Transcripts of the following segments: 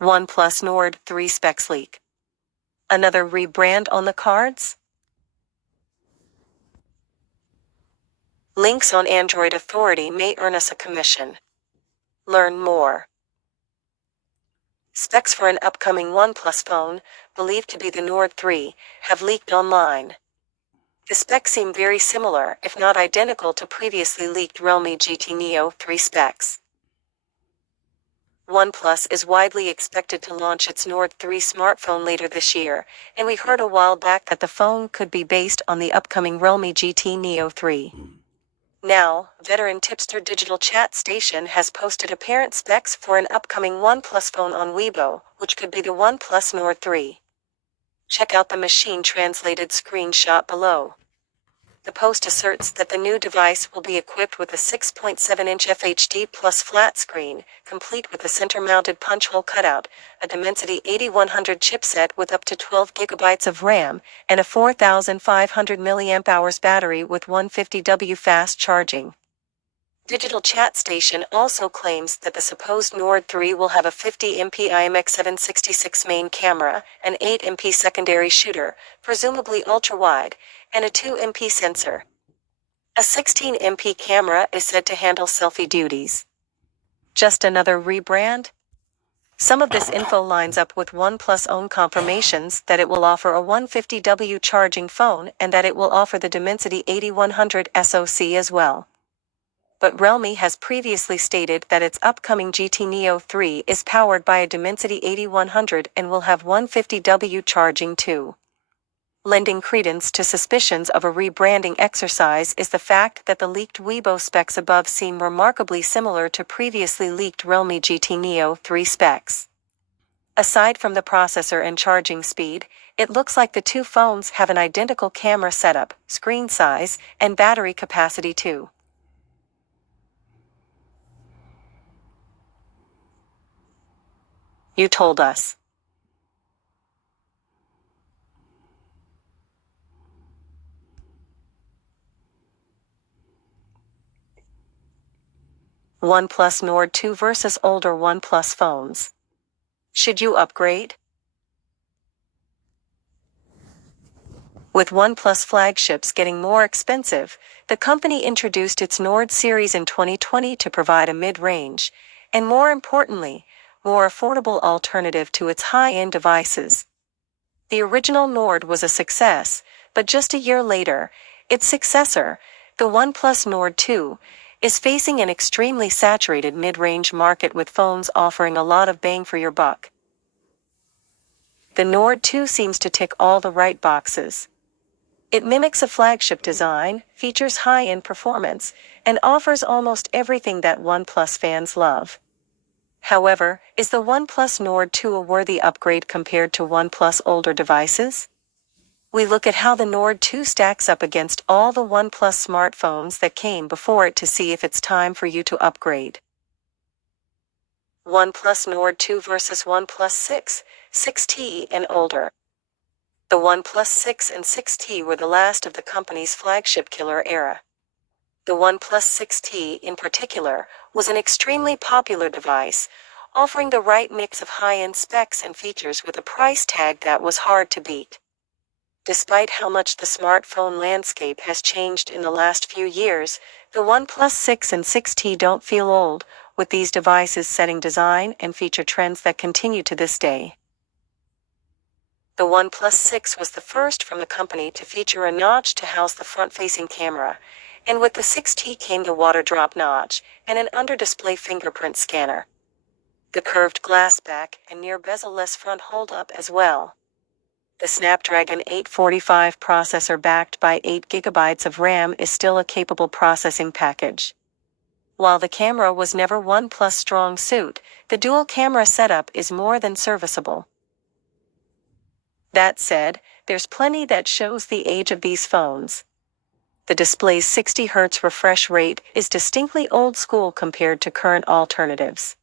OnePlus Nord 3 specs leak. Another rebrand on the cards? Links on Android Authority may earn us a commission. Learn more. Specs for an upcoming OnePlus phone, believed to be the Nord 3, have leaked online. The specs seem very similar, if not identical, to previously leaked Realme GT Neo 3 specs. OnePlus is widely expected to launch its Nord 3 smartphone later this year, and we heard a while back that the phone could be based on the upcoming Realme GT Neo 3. Now, veteran tipster Digital Chat Station has posted apparent specs for an upcoming OnePlus phone on Weibo, which could be the OnePlus Nord 3. Check out the machine-translated screenshot below. The post asserts that the new device will be equipped with a 6.7-inch FHD Plus flat screen, complete with a center-mounted punch hole cutout, a Dimensity 8100 chipset with up to 12 GB of RAM, and a 4,500 mAh battery with 150W fast charging. Digital Chat Station also claims that the supposed Nord 3 will have a 50MP IMX766 main camera, an 8MP secondary shooter, presumably ultra-wide, and a 2MP sensor. A 16MP camera is said to handle selfie duties. Just another rebrand? Some of this info lines up with OnePlus' own confirmations that it will offer a 150W charging phone and that it will offer the Dimensity 8100 SoC as well. But Realme has previously stated that its upcoming GT Neo 3 is powered by a Dimensity 8100 and will have 150W charging too. Lending credence to suspicions of a rebranding exercise is the fact that the leaked Weibo specs above seem remarkably similar to previously leaked Realme GT Neo 3 specs. Aside from the processor and charging speed, it looks like the two phones have an identical camera setup, screen size, and battery capacity too. You told us. OnePlus Nord 2 versus older OnePlus phones. Should you upgrade? With OnePlus flagships getting more expensive, the company introduced its Nord series in 2020 to provide a mid-range, and more importantly, more affordable alternative to its high-end devices. The original Nord was a success, but just a year later, its successor, the OnePlus Nord 2, is facing an extremely saturated mid-range market with phones offering a lot of bang for your buck. The Nord 2 seems to tick all the right boxes. It mimics a flagship design, features high-end performance, and offers almost everything that OnePlus fans love. However, is the OnePlus Nord 2 a worthy upgrade compared to OnePlus older devices? We look at how the Nord 2 stacks up against all the OnePlus smartphones that came before it to see if it's time for you to upgrade. OnePlus Nord 2 versus OnePlus 6, 6T and older. The OnePlus 6 and 6T were the last of the company's flagship killer era. The OnePlus 6T, in particular, was an extremely popular device, offering the right mix of high-end specs and features with a price tag that was hard to beat. Despite how much the smartphone landscape has changed in the last few years, the OnePlus 6 and 6T don't feel old, with these devices setting design and feature trends that continue to this day. The OnePlus 6 was the first from the company to feature a notch to house the front-facing camera, and with the 6T came the water drop notch and an under-display fingerprint scanner. The curved glass back and near bezel-less front hold up as well. The Snapdragon 845 processor backed by 8 GB of RAM is still a capable processing package. While the camera was never OnePlus' strong suit, the dual camera setup is more than serviceable. That said, there's plenty that shows the age of these phones. The display's 60Hz refresh rate is distinctly old school compared to current alternatives.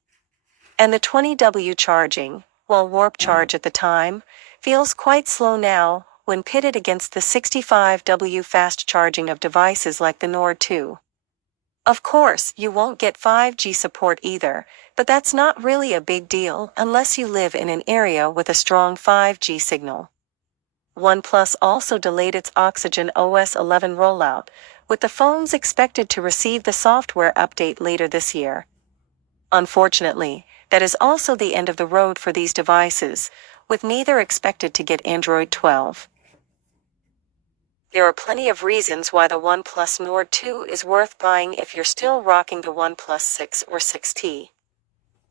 And the 20W charging, while warp charge at the time, feels quite slow now when pitted against the 65W fast charging of devices like the Nord 2. Of course, you won't get 5G support either, but that's not really a big deal unless you live in an area with a strong 5G signal. OnePlus also delayed its Oxygen OS 11 rollout, with the phones expected to receive the software update later this year. Unfortunately, that is also the end of the road for these devices, with neither expected to get Android 12. There are plenty of reasons why the OnePlus Nord 2 is worth buying if you're still rocking the OnePlus 6 or 6T.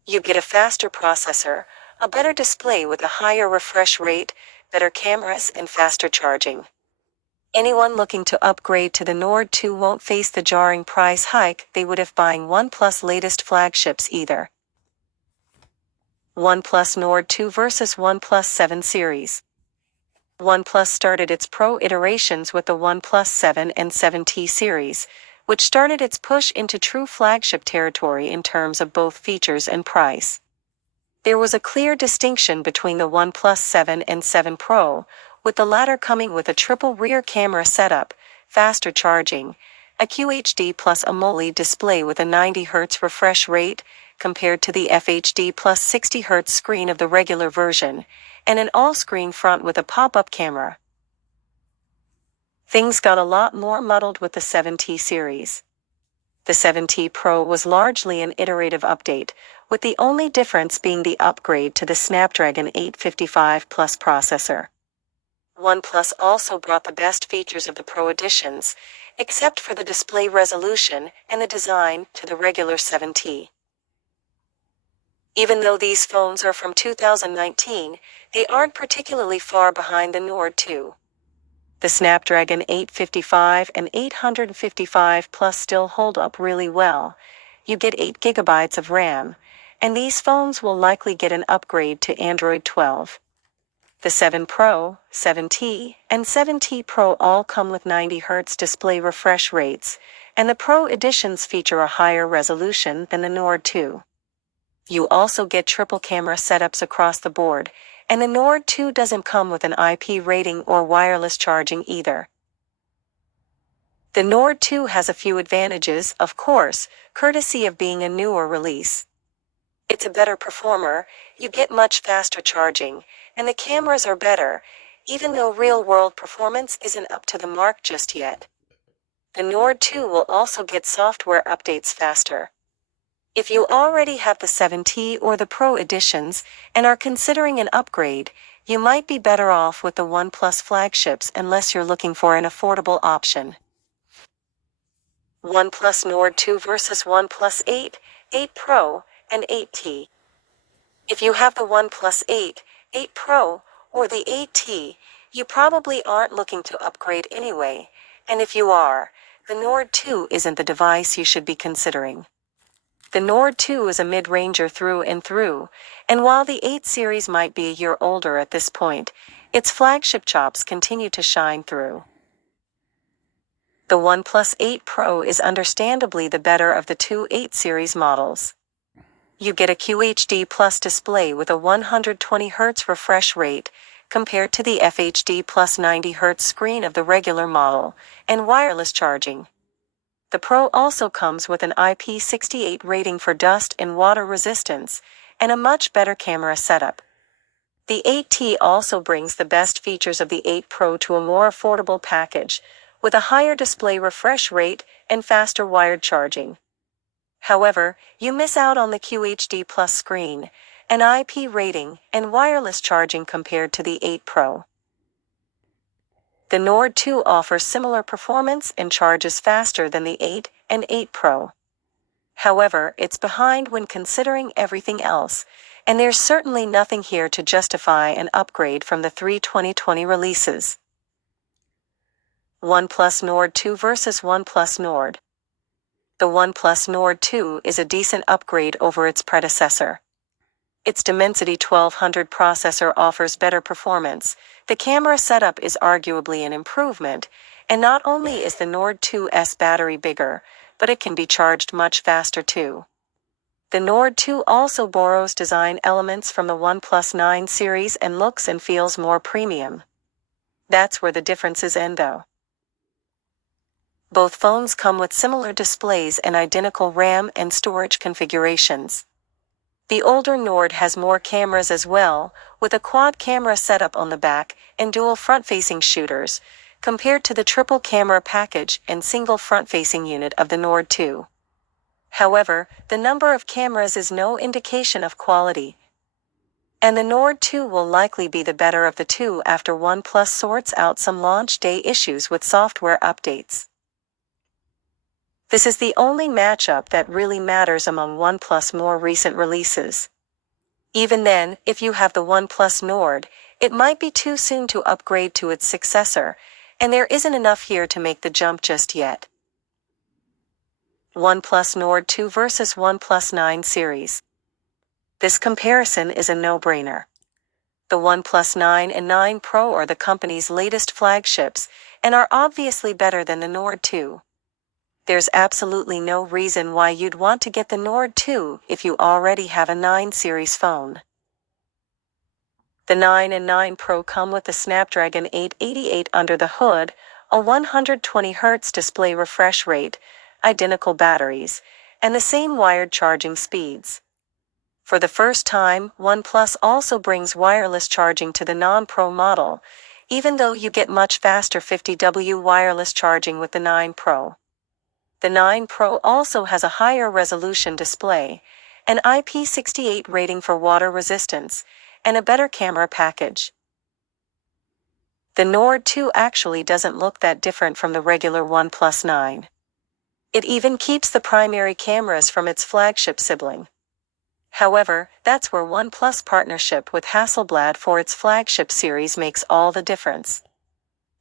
You get a faster processor, a better display with a higher refresh rate, better cameras, and faster charging. Anyone looking to upgrade to the Nord 2 won't face the jarring price hike they would if buying OnePlus' latest flagships either. OnePlus Nord 2 versus OnePlus 7 series. OnePlus started its Pro iterations with the OnePlus 7 and 7T series, which started its push into true flagship territory in terms of both features and price. There was a clear distinction between the OnePlus 7 and 7 Pro, with the latter coming with a triple rear camera setup, faster charging, a QHD plus AMOLED display with a 90Hz refresh rate, compared to the FHD plus 60Hz screen of the regular version, and an all-screen front with a pop-up camera. Things got a lot more muddled with the 7T series. The 7T Pro was largely an iterative update, with the only difference being the upgrade to the Snapdragon 855 Plus processor. OnePlus also brought the best features of the Pro editions, except for the display resolution and the design, to the regular 7T. Even though these phones are from 2019, they aren't particularly far behind the Nord 2. The Snapdragon 855 and 855 Plus still hold up really well. You get 8 GB of RAM, and these phones will likely get an upgrade to Android 12. The 7 Pro, 7T, and 7T Pro all come with 90Hz display refresh rates, and the Pro editions feature a higher resolution than the Nord 2. You also get triple camera setups across the board, and the Nord 2 doesn't come with an IP rating or wireless charging either. The Nord 2 has a few advantages, of course, courtesy of being a newer release. It's a better performer, you get much faster charging, and the cameras are better, even though real-world performance isn't up to the mark just yet. The Nord 2 will also get software updates faster. If you already have the 7T or the Pro editions and are considering an upgrade, you might be better off with the OnePlus flagships unless you're looking for an affordable option. OnePlus Nord 2 versus OnePlus 8, 8 Pro, and 8T. If you have the OnePlus 8, 8 Pro, or the 8T, you probably aren't looking to upgrade anyway, and if you are, the Nord 2 isn't the device you should be considering. The Nord 2 is a mid-ranger through and through, and while the 8 series might be a year older at this point, its flagship chops continue to shine through. The OnePlus 8 Pro is understandably the better of the two 8 series models. You get a QHD Plus display with a 120Hz refresh rate, compared to the FHD Plus 90Hz screen of the regular model, and wireless charging. The Pro also comes with an IP68 rating for dust and water resistance, and a much better camera setup. The 8T also brings the best features of the 8 Pro to a more affordable package, with a higher display refresh rate and faster wired charging. However, you miss out on the QHD Plus screen, an IP rating, and wireless charging compared to the 8 Pro. The Nord 2 offers similar performance and charges faster than the 8 and 8 Pro. However, it's behind when considering everything else, and there's certainly nothing here to justify an upgrade from the 3 2020 releases. OnePlus Nord 2 versus OnePlus Nord. The OnePlus Nord 2 is a decent upgrade over its predecessor. Its Dimensity 1200 processor offers better performance, the camera setup is arguably an improvement, and not only is the Nord 2's battery bigger, but it can be charged much faster too. The Nord 2 also borrows design elements from the OnePlus 9 series and looks and feels more premium. That's where the differences end though. Both phones come with similar displays and identical RAM and storage configurations. The older Nord has more cameras as well, with a quad camera setup on the back and dual front-facing shooters, compared to the triple camera package and single front-facing unit of the Nord 2. However, the number of cameras is no indication of quality, and the Nord 2 will likely be the better of the two after OnePlus sorts out some launch day issues with software updates. This is the only matchup that really matters among OnePlus' more recent releases. Even then, if you have the OnePlus Nord, it might be too soon to upgrade to its successor, and there isn't enough here to make the jump just yet. OnePlus Nord 2 versus OnePlus 9 series. This comparison is a no-brainer. The OnePlus 9 and 9 Pro are the company's latest flagships, and are obviously better than the Nord 2. There's absolutely no reason why you'd want to get the Nord 2 if you already have a 9 series phone. The 9 and 9 Pro come with the Snapdragon 888 under the hood, a 120Hz display refresh rate, identical batteries, and the same wired charging speeds. For the first time, OnePlus also brings wireless charging to the non-Pro model, even though you get much faster 50W wireless charging with the 9 Pro. The 9 Pro also has a higher resolution display, an IP68 rating for water resistance, and a better camera package. The Nord 2 actually doesn't look that different from the regular OnePlus 9. It even keeps the primary cameras from its flagship sibling. However, that's where OnePlus' partnership with Hasselblad for its flagship series makes all the difference.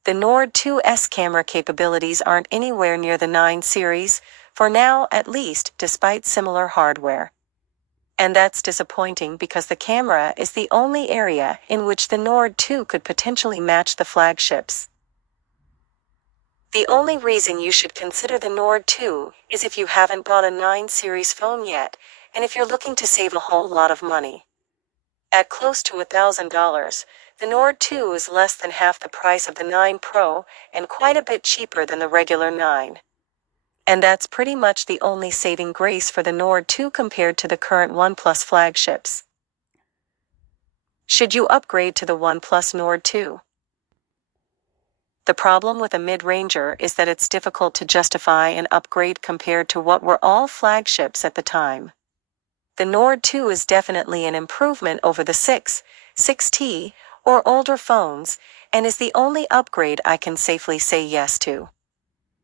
The Nord 2's camera capabilities aren't anywhere near the 9 series, for now at least, despite similar hardware. And that's disappointing because the camera is the only area in which the Nord 2 could potentially match the flagships. The only reason you should consider the Nord 2 is if you haven't bought a 9 series phone yet, and if you're looking to save a whole lot of money. At close to $1,000, the Nord 2 is less than half the price of the 9 Pro and quite a bit cheaper than the regular 9. And that's pretty much the only saving grace for the Nord 2 compared to the current OnePlus flagships. Should you upgrade to the OnePlus Nord 2? The problem with a mid-ranger is that it's difficult to justify an upgrade compared to what were all flagships at the time. The Nord 2 is definitely an improvement over the 6, 6T, or older phones, and is the only upgrade I can safely say yes to.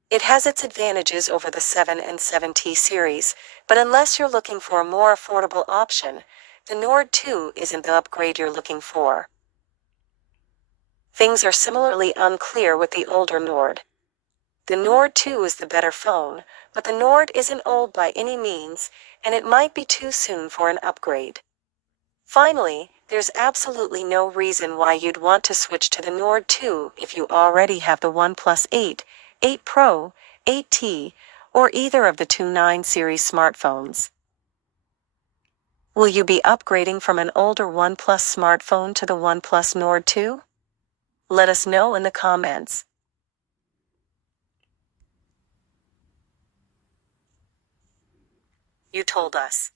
It has its advantages over the 7 and 7T series, but unless you're looking for a more affordable option, the Nord 2 isn't the upgrade you're looking for. Things are similarly unclear with the older Nord. The Nord 2 is the better phone, but the Nord isn't old by any means, and it might be too soon for an upgrade. Finally, there's absolutely no reason why you'd want to switch to the Nord 2 if you already have the OnePlus 8, 8 Pro, 8T, or either of the two 9 series smartphones. Will you be upgrading from an older OnePlus smartphone to the OnePlus Nord 2? Let us know in the comments. You told us.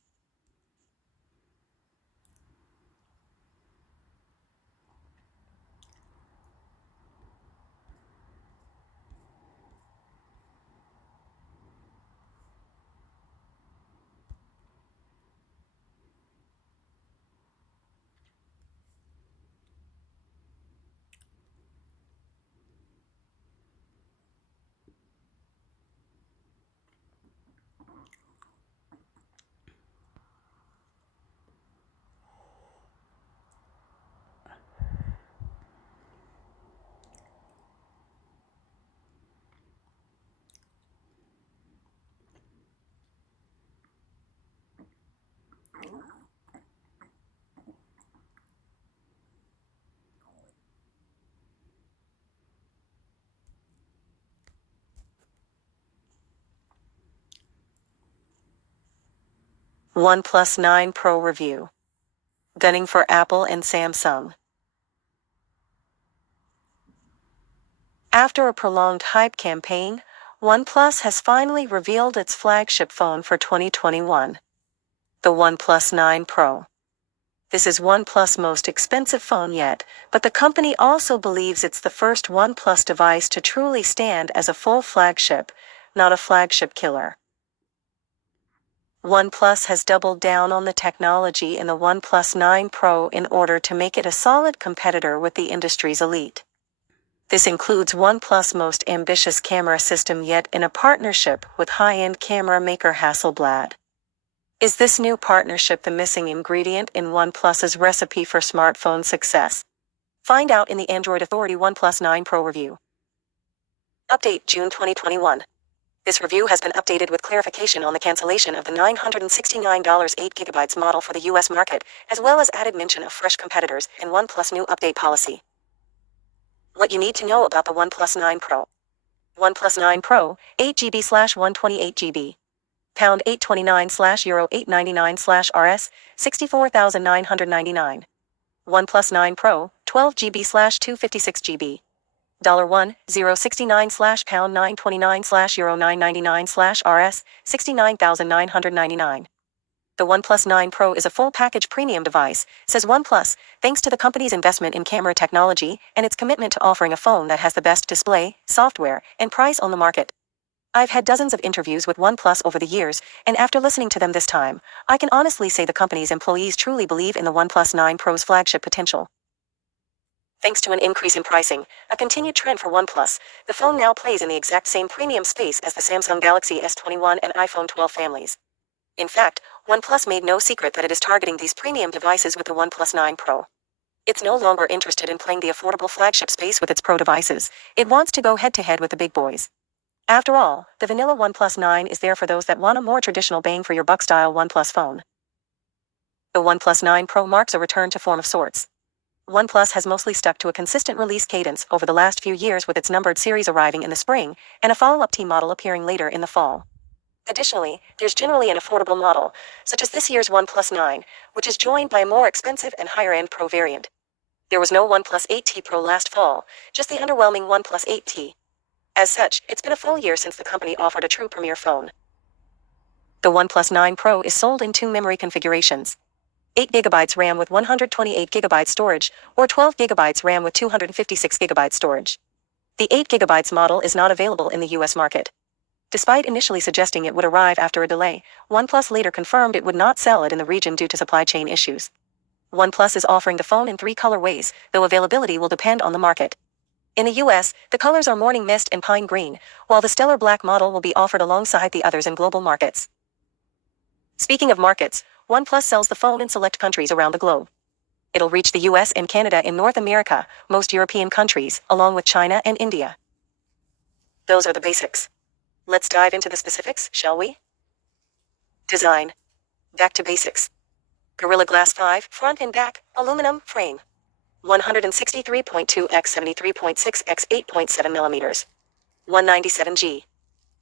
OnePlus 9 Pro review. Gunning for Apple and Samsung. After a prolonged hype campaign, OnePlus has finally revealed its flagship phone for 2021, the OnePlus 9 Pro. This is OnePlus' most expensive phone yet, but the company also believes it's the first OnePlus device to truly stand as a full flagship, not a flagship killer. OnePlus has doubled down on the technology in the OnePlus 9 Pro in order to make it a solid competitor with the industry's elite. This includes OnePlus' most ambitious camera system yet in a partnership with high-end camera maker Hasselblad. Is this new partnership the missing ingredient in OnePlus's recipe for smartphone success? Find out in the Android Authority OnePlus 9 Pro review. Update June 2021. This review has been updated with clarification on the cancellation of the $969 8GB model for the US market, as well as added mention of fresh competitors and OnePlus new update policy. What you need to know about the OnePlus 9 Pro. OnePlus 9 Pro, 8GB/128GB. Pound 829/Euro 899/RS, 64,999. OnePlus 9 Pro, 12GB/256GB. $1,069/Pound 929/Euro 999/RS, 69,999. The OnePlus 9 Pro is a full package premium device, says OnePlus, thanks to the company's investment in camera technology and its commitment to offering a phone that has the best display, software, and price on the market. I've had dozens of interviews with OnePlus over the years, and after listening to them this time, I can honestly say the company's employees truly believe in the OnePlus 9 Pro's flagship potential. Thanks to an increase in pricing, a continued trend for OnePlus, the phone now plays in the exact same premium space as the Samsung Galaxy S21 and iPhone 12 families. In fact, OnePlus made no secret that it is targeting these premium devices with the OnePlus 9 Pro. It's no longer interested in playing the affordable flagship space with its Pro devices. It wants to go head-to-head with the big boys. After all, the vanilla OnePlus 9 is there for those that want a more traditional bang-for-your-buck style OnePlus phone. The OnePlus 9 Pro marks a return to form of sorts. OnePlus has mostly stuck to a consistent release cadence over the last few years, with its numbered series arriving in the spring and a follow-up T model appearing later in the fall. Additionally, there's generally an affordable model, such as this year's OnePlus 9, which is joined by a more expensive and higher-end Pro variant. There was no OnePlus 8T Pro last fall, just the underwhelming OnePlus 8T. As such, it's been a full year since the company offered a true premier phone. The OnePlus 9 Pro is sold in two memory configurations: 8GB RAM with 128GB storage, or 12GB RAM with 256GB storage. The 8GB model is not available in the US market. Despite initially suggesting it would arrive after a delay, OnePlus later confirmed it would not sell it in the region due to supply chain issues. OnePlus is offering the phone in 3 colorways, though availability will depend on the market. In the US, the colors are Morning Mist and Pine Green, while the Stellar Black model will be offered alongside the others in global markets. Speaking of markets, OnePlus sells the phone in select countries around the globe. It'll reach the US and Canada in North America, most European countries, along with China and India. Those are the basics. Let's dive into the specifics, shall we? Design. Back to basics. Gorilla Glass 5, front and back, aluminum frame. 163.2 x 73.6 x 8.7 mm. 197G.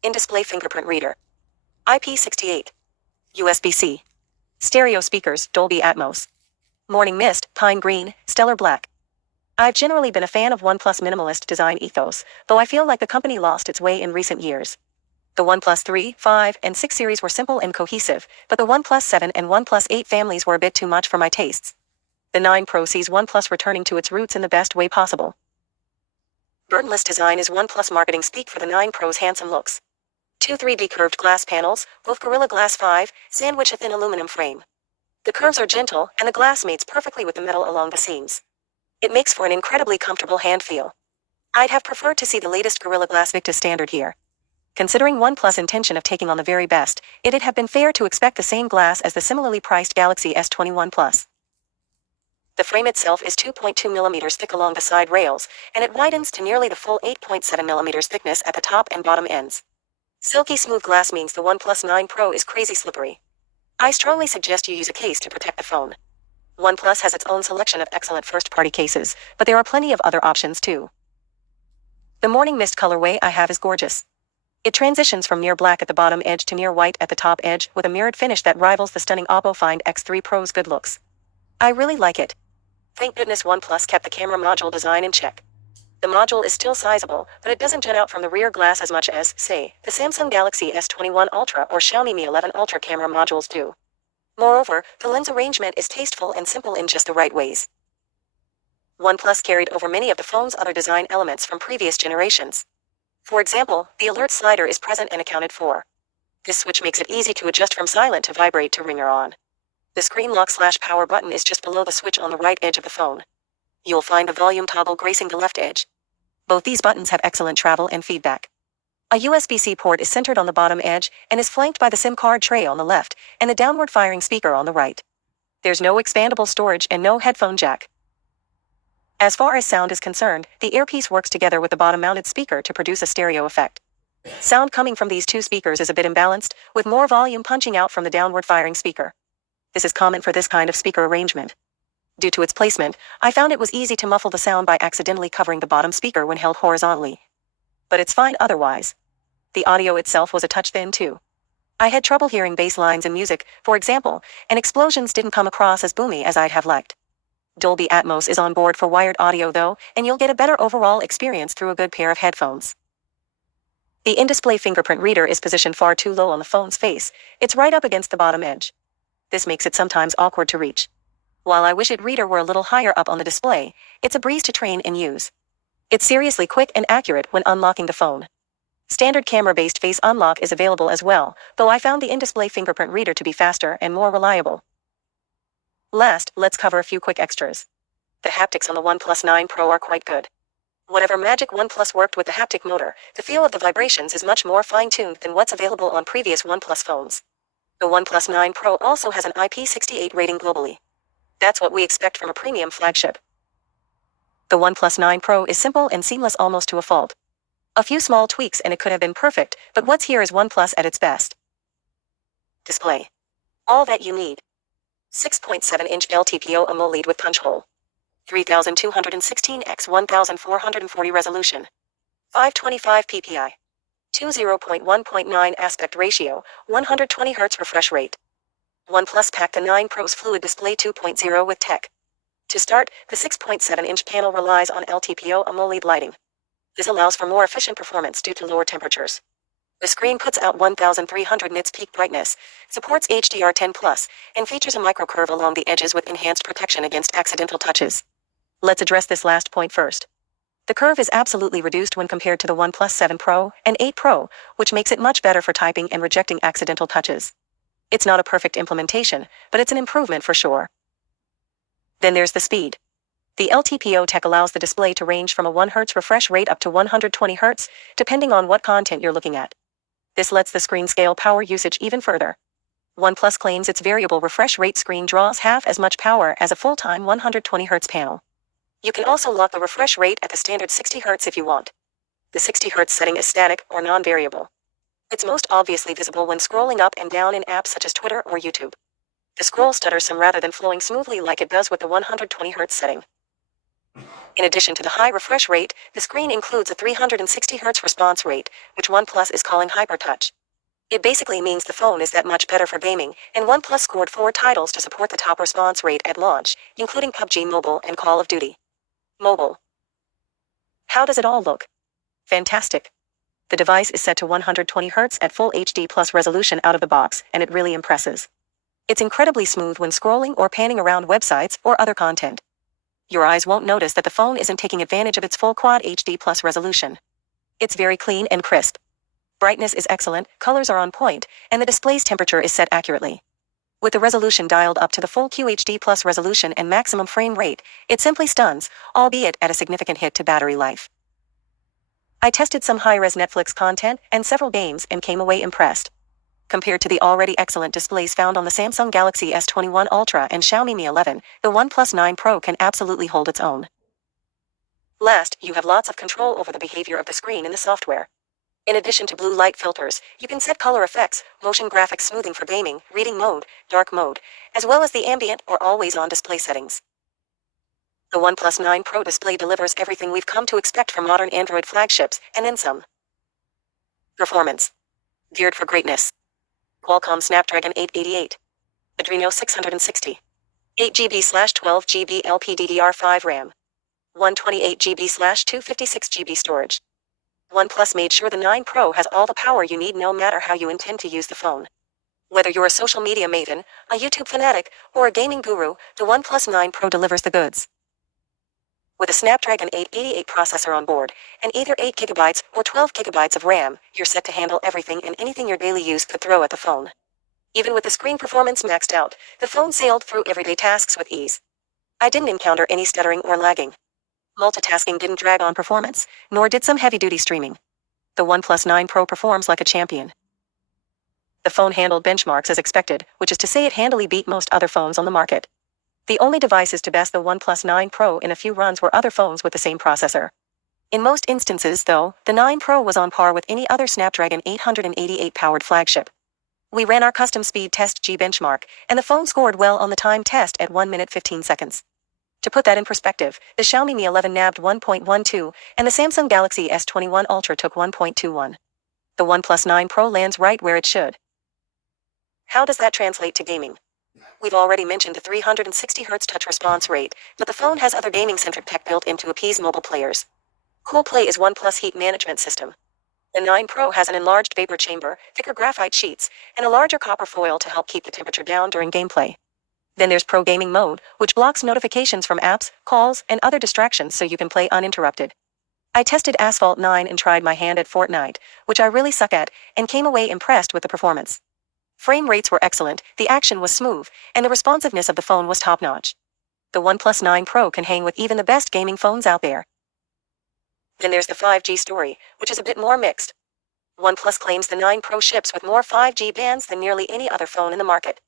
In-display fingerprint reader. IP68. USB-C. Stereo speakers, Dolby Atmos. Morning Mist, Pine Green, Stellar Black. I've generally been a fan of OnePlus' minimalist design ethos, though I feel like the company lost its way in recent years. The OnePlus 3, 5, and 6 series were simple and cohesive, but the OnePlus 7 and OnePlus 8 families were a bit too much for my tastes. The 9 Pro sees OnePlus returning to its roots in the best way possible. Burdenless design is OnePlus marketing speak for the 9 Pro's handsome looks. Two 3D curved glass panels, both Gorilla Glass 5, sandwich a thin aluminum frame. The curves are gentle, and the glass mates perfectly with the metal along the seams. It makes for an incredibly comfortable hand feel. I'd have preferred to see the latest Gorilla Glass Victus standard here. Considering OnePlus' intention of taking on the very best, it'd have been fair to expect the same glass as the similarly priced Galaxy S21 Plus. The frame itself is 2.2mm thick along the side rails, and it widens to nearly the full 8.7mm thickness at the top and bottom ends. Silky smooth glass means the OnePlus 9 Pro is crazy slippery. I strongly suggest you use a case to protect the phone. OnePlus has its own selection of excellent first-party cases, but there are plenty of other options too. The Morning Mist colorway I have is gorgeous. It transitions from near black at the bottom edge to near white at the top edge with a mirrored finish that rivals the stunning Oppo Find X3 Pro's good looks. I really like it. Thank goodness OnePlus kept the camera module design in check. The module is still sizable, but it doesn't jut out from the rear glass as much as, say, the Samsung Galaxy S21 Ultra or Xiaomi Mi 11 Ultra camera modules do. Moreover, the lens arrangement is tasteful and simple in just the right ways. OnePlus carried over many of the phone's other design elements from previous generations. For example, the alert slider is present and accounted for. This switch makes it easy to adjust from silent to vibrate to ring or on. The screen lock/power button is just below the switch on the right edge of the phone. You'll find the volume toggle gracing the left edge. Both these buttons have excellent travel and feedback. A USB-C port is centered on the bottom edge and is flanked by the SIM card tray on the left and the downward-firing speaker on the right. There's no expandable storage and no headphone jack. As far as sound is concerned, the earpiece works together with the bottom-mounted speaker to produce a stereo effect. Sound coming from these two speakers is a bit imbalanced, with more volume punching out from the downward-firing speaker. This is common for this kind of speaker arrangement. Due to its placement, I found it was easy to muffle the sound by accidentally covering the bottom speaker when held horizontally. But it's fine otherwise. The audio itself was a touch thin too. I had trouble hearing bass lines in music, for example, and explosions didn't come across as boomy as I'd have liked. Dolby Atmos is on board for wired audio though, and you'll get a better overall experience through a good pair of headphones. The in-display fingerprint reader is positioned far too low on the phone's face. It's right up against the bottom edge. This makes it sometimes awkward to reach. While I wish its reader were a little higher up on the display, it's a breeze to train and use. It's seriously quick and accurate when unlocking the phone. Standard camera-based face unlock is available as well, though I found the in-display fingerprint reader to be faster and more reliable. Last, let's cover a few quick extras. The haptics on the OnePlus 9 Pro are quite good. Whatever magic OnePlus worked with the haptic motor, the feel of the vibrations is much more fine-tuned than what's available on previous OnePlus phones. The OnePlus 9 Pro also has an IP68 rating globally. That's what we expect from a premium flagship. The OnePlus 9 Pro is simple and seamless almost to a fault. A few small tweaks and it could have been perfect, but what's here is OnePlus at its best. Display. All that you need. 6.7-inch LTPO AMOLED with punch hole. 3216 x 1440 resolution. 525 ppi. 20.1.9 aspect ratio, 120 Hz refresh rate. OnePlus packed the 9 Pro's Fluid Display 2.0 with tech. To start, the 6.7-inch panel relies on LTPO AMOLED lighting. This allows for more efficient performance due to lower temperatures. The screen puts out 1300 nits peak brightness, supports HDR10+, and features a microcurve along the edges with enhanced protection against accidental touches. Let's address this last point first. The curve is absolutely reduced when compared to the OnePlus 7 Pro and 8 Pro, which makes it much better for typing and rejecting accidental touches. It's not a perfect implementation, but it's an improvement for sure. Then there's the speed. The LTPO tech allows the display to range from a 1 Hz refresh rate up to 120 Hz, depending on what content you're looking at. This lets the screen scale power usage even further. OnePlus claims its variable refresh rate screen draws half as much power as a full-time 120 Hz panel. You can also lock the refresh rate at the standard 60 Hz if you want. The 60 Hz setting is static or non-variable. It's most obviously visible when scrolling up and down in apps such as Twitter or YouTube. The scroll stutters some rather than flowing smoothly like it does with the 120 Hz setting. In addition to the high refresh rate, the screen includes a 360 Hz response rate, which OnePlus is calling HyperTouch. It basically means the phone is that much better for gaming, and OnePlus scored 4 titles to support the top response rate at launch, including PUBG Mobile and Call of Duty Mobile. How does it all look? Fantastic. The device is set to 120 Hz at Full HD Plus resolution out of the box, and it really impresses. It's incredibly smooth when scrolling or panning around websites or other content. Your eyes won't notice that the phone isn't taking advantage of its full Quad HD Plus resolution. It's very clean and crisp. Brightness is excellent, colors are on point, and the display's temperature is set accurately. With the resolution dialed up to the full QHD Plus resolution and maximum frame rate, it simply stuns, albeit at a significant hit to battery life. I tested some high-res Netflix content and several games and came away impressed. Compared to the already excellent displays found on the Samsung Galaxy S21 Ultra and Xiaomi Mi 11, the OnePlus 9 Pro can absolutely hold its own. Last, you have lots of control over the behavior of the screen in the software. In addition to blue light filters, you can set color effects, motion graphics smoothing for gaming, reading mode, dark mode, as well as the ambient or always-on display settings. The OnePlus 9 Pro display delivers everything we've come to expect from modern Android flagships, and then some. Performance. Geared for greatness. Qualcomm Snapdragon 888. Adreno 660. 8GB/12GB LPDDR5 RAM. 128GB/256GB storage. OnePlus made sure the 9 Pro has all the power you need no matter how you intend to use the phone. Whether you're a social media maven, a YouTube fanatic, or a gaming guru, the OnePlus 9 Pro delivers the goods. With a Snapdragon 888 processor on board, and either 8GB or 12GB of RAM, you're set to handle everything and anything your daily use could throw at the phone. Even with the screen performance maxed out, the phone sailed through everyday tasks with ease. I didn't encounter any stuttering or lagging. Multitasking didn't drag on performance, nor did some heavy-duty streaming. The OnePlus 9 Pro performs like a champion. The phone handled benchmarks as expected, which is to say it handily beat most other phones on the market. The only devices to best the OnePlus 9 Pro in a few runs were other phones with the same processor. In most instances, though, the 9 Pro was on par with any other Snapdragon 888 powered flagship. We ran our custom speed test G benchmark, and the phone scored well on the time test at 1 minute 15 seconds. To put that in perspective, the Xiaomi Mi 11 nabbed 1.12, and the Samsung Galaxy S21 Ultra took 1.21. The OnePlus 9 Pro lands right where it should. How does that translate to gaming? We've already mentioned the 360Hz touch response rate, but the phone has other gaming-centric tech built in to appease mobile players. CoolPlay is OnePlus heat management system. The 9 Pro has an enlarged vapor chamber, thicker graphite sheets, and a larger copper foil to help keep the temperature down during gameplay. Then there's Pro Gaming Mode, which blocks notifications from apps, calls, and other distractions so you can play uninterrupted. I tested Asphalt 9 and tried my hand at Fortnite, which I really suck at, and came away impressed with the performance. Frame rates were excellent, the action was smooth, and the responsiveness of the phone was top-notch. The OnePlus 9 Pro can hang with even the best gaming phones out there. Then there's the 5G story, which is a bit more mixed. OnePlus claims the 9 Pro ships with more 5G bands than nearly any other phone in the market.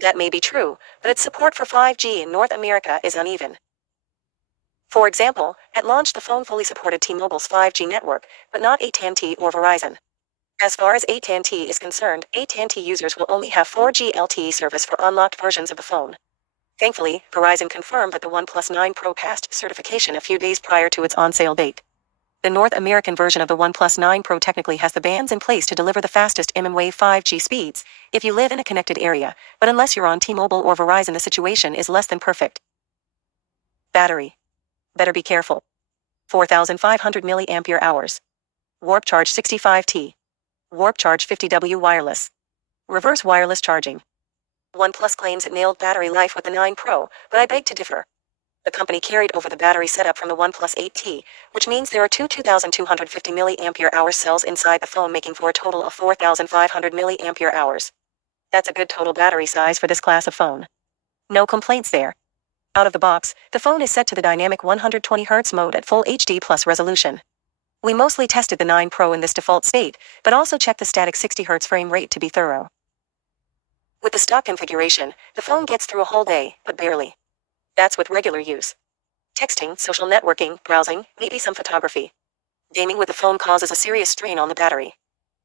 That may be true, but its support for 5G in North America is uneven. For example, at launch the phone fully supported T-Mobile's 5G network, but not AT&T or Verizon. As far as AT&T is concerned, AT&T users will only have 4G LTE service for unlocked versions of the phone. Thankfully, Verizon confirmed that the OnePlus 9 Pro passed certification a few days prior to its on-sale date. The North American version of the OnePlus 9 Pro technically has the bands in place to deliver the fastest mmWave 5G speeds if you live in a connected area, but unless you're on T-Mobile or Verizon the situation is less than perfect. Battery. Better be careful. 4,500 mAh. Warp charge 65T. Warp charge 50W wireless. Reverse wireless charging. OnePlus claims it nailed battery life with the 9 Pro, but I beg to differ. The company carried over the battery setup from the OnePlus 8T, which means there are two 2,250 mAh cells inside the phone, making for a total of 4,500 mAh. That's a good total battery size for this class of phone. No complaints there. Out of the box, the phone is set to the dynamic 120Hz mode at Full HD Plus resolution. We mostly tested the 9 Pro in this default state, but also checked the static 60Hz frame rate to be thorough. With the stock configuration, the phone gets through a whole day, but barely. That's with regular use. Texting, social networking, browsing, maybe some photography. Gaming with the phone causes a serious strain on the battery.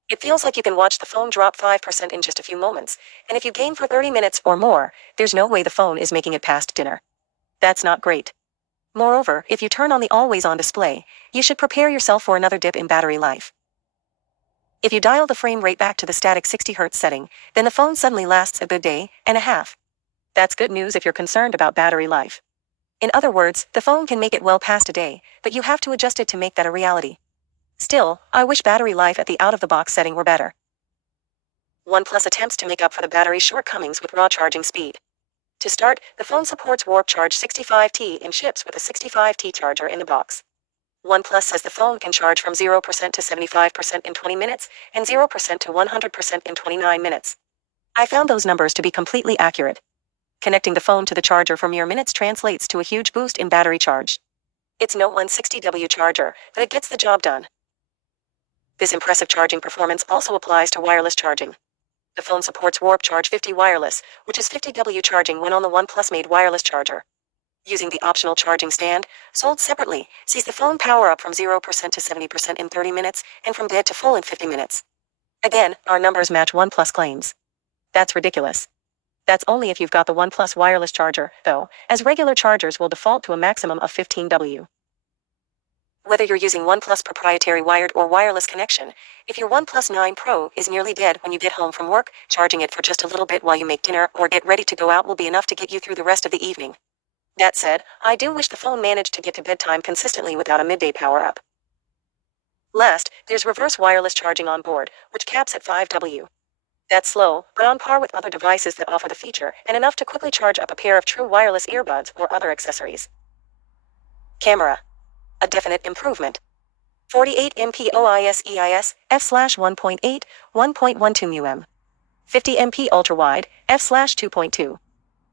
It feels like you can watch the phone drop 5% in just a few moments, and if you game for 30 minutes or more, there's no way the phone is making it past dinner. That's not great. Moreover, if you turn on the always-on display, you should prepare yourself for another dip in battery life. If you dial the frame rate back to the static 60Hz setting, then the phone suddenly lasts a good day and a half. That's good news if you're concerned about battery life. In other words, the phone can make it well past a day, but you have to adjust it to make that a reality. Still, I wish battery life at the out-of-the-box setting were better. OnePlus attempts to make up for the battery shortcomings with raw charging speed. To start, the phone supports Warp Charge 65T and ships with a 65T charger in the box. OnePlus says the phone can charge from 0% to 75% in 20 minutes and 0% to 100% in 29 minutes. I found those numbers to be completely accurate. Connecting the phone to the charger for mere minutes translates to a huge boost in battery charge. It's no 160W charger, but it gets the job done. This impressive charging performance also applies to wireless charging. The phone supports Warp Charge 50 wireless, which is 50W charging when on the OnePlus-made wireless charger. Using the optional charging stand, sold separately, sees the phone power up from 0% to 70% in 30 minutes and from dead to full in 50 minutes. Again, our numbers match OnePlus claims. That's ridiculous. That's only if you've got the OnePlus wireless charger, though, as regular chargers will default to a maximum of 15W. Whether you're using OnePlus proprietary wired or wireless connection, if your OnePlus 9 Pro is nearly dead when you get home from work, charging it for just a little bit while you make dinner or get ready to go out will be enough to get you through the rest of the evening. That said, I do wish the phone managed to get to bedtime consistently without a midday power-up. Last, there's reverse wireless charging on board, which caps at 5W. That's slow, but on par with other devices that offer the feature, and enough to quickly charge up a pair of true wireless earbuds or other accessories. Camera. A definite improvement. 48MP OIS f/1.8, 1.12 mm. 50MP ultra-wide, f/2.2.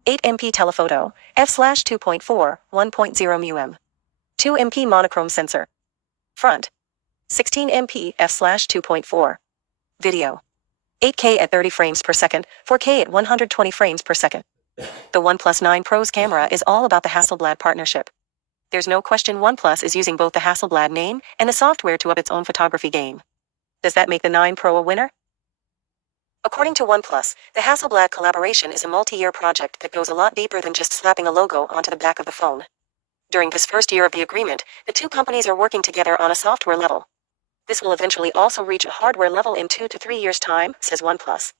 8MP telephoto, f/2.4, 1.0 mm. 2MP monochrome sensor. Front. 16MP f/2.4. Video. 8K at 30 frames per second, 4K at 120 frames per second. The OnePlus 9 Pro's camera is all about the Hasselblad partnership. There's no question OnePlus is using both the Hasselblad name and the software to up its own photography game. Does that make the 9 Pro a winner? According to OnePlus, the Hasselblad collaboration is a multi-year project that goes a lot deeper than just slapping a logo onto the back of the phone. During this first year of the agreement, the two companies are working together on a software level. This will eventually also reach a hardware level in 2 to 3 years' time, says OnePlus.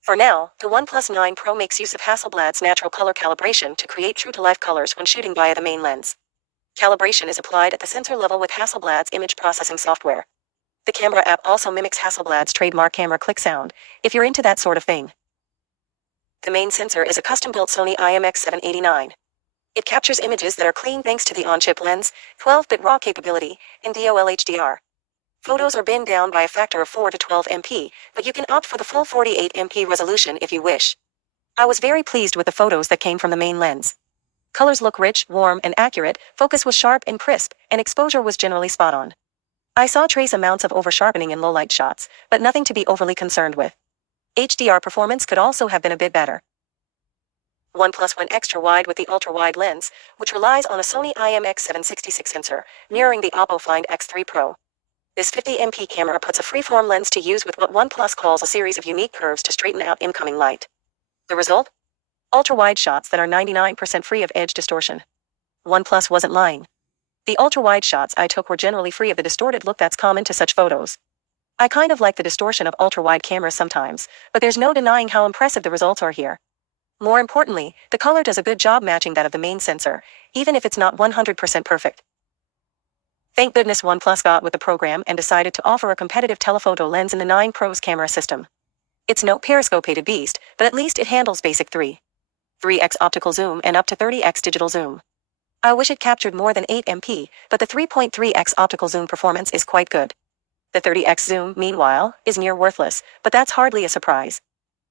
For now, the OnePlus 9 Pro makes use of Hasselblad's natural color calibration to create true-to-life colors when shooting via the main lens. Calibration is applied at the sensor level with Hasselblad's image processing software. The camera app also mimics Hasselblad's trademark camera click sound, if you're into that sort of thing. The main sensor is a custom-built Sony IMX789. It captures images that are clean thanks to the on-chip lens, 12-bit RAW capability, and DOL HDR. Photos are binned down by a factor of 4 to 12 MP, but you can opt for the full 48 MP resolution if you wish. I was very pleased with the photos that came from the main lens. Colors look rich, warm, and accurate, focus was sharp and crisp, and exposure was generally spot on. I saw trace amounts of over-sharpening in low-light shots, but nothing to be overly concerned with. HDR performance could also have been a bit better. OnePlus went extra wide with the ultra-wide lens, which relies on a Sony IMX766 sensor, mirroring the Oppo Find X3 Pro. This 50MP camera puts a freeform lens to use with what OnePlus calls a series of unique curves to straighten out incoming light. The result? Ultra-wide shots that are 99% free of edge distortion. OnePlus wasn't lying. The ultra-wide shots I took were generally free of the distorted look that's common to such photos. I kind of like the distortion of ultra-wide cameras sometimes, but there's no denying how impressive the results are here. More importantly, the color does a good job matching that of the main sensor, even if it's not 100% perfect. Thank goodness OnePlus got with the program and decided to offer a competitive telephoto lens in the 9 Pro's camera system. It's no periscopated beast, but at least it handles basic 3x optical zoom and up to 30x digital zoom. I wish it captured more than 8 MP, but the 3.3x optical zoom performance is quite good. The 30x zoom, meanwhile, is near worthless, but that's hardly a surprise.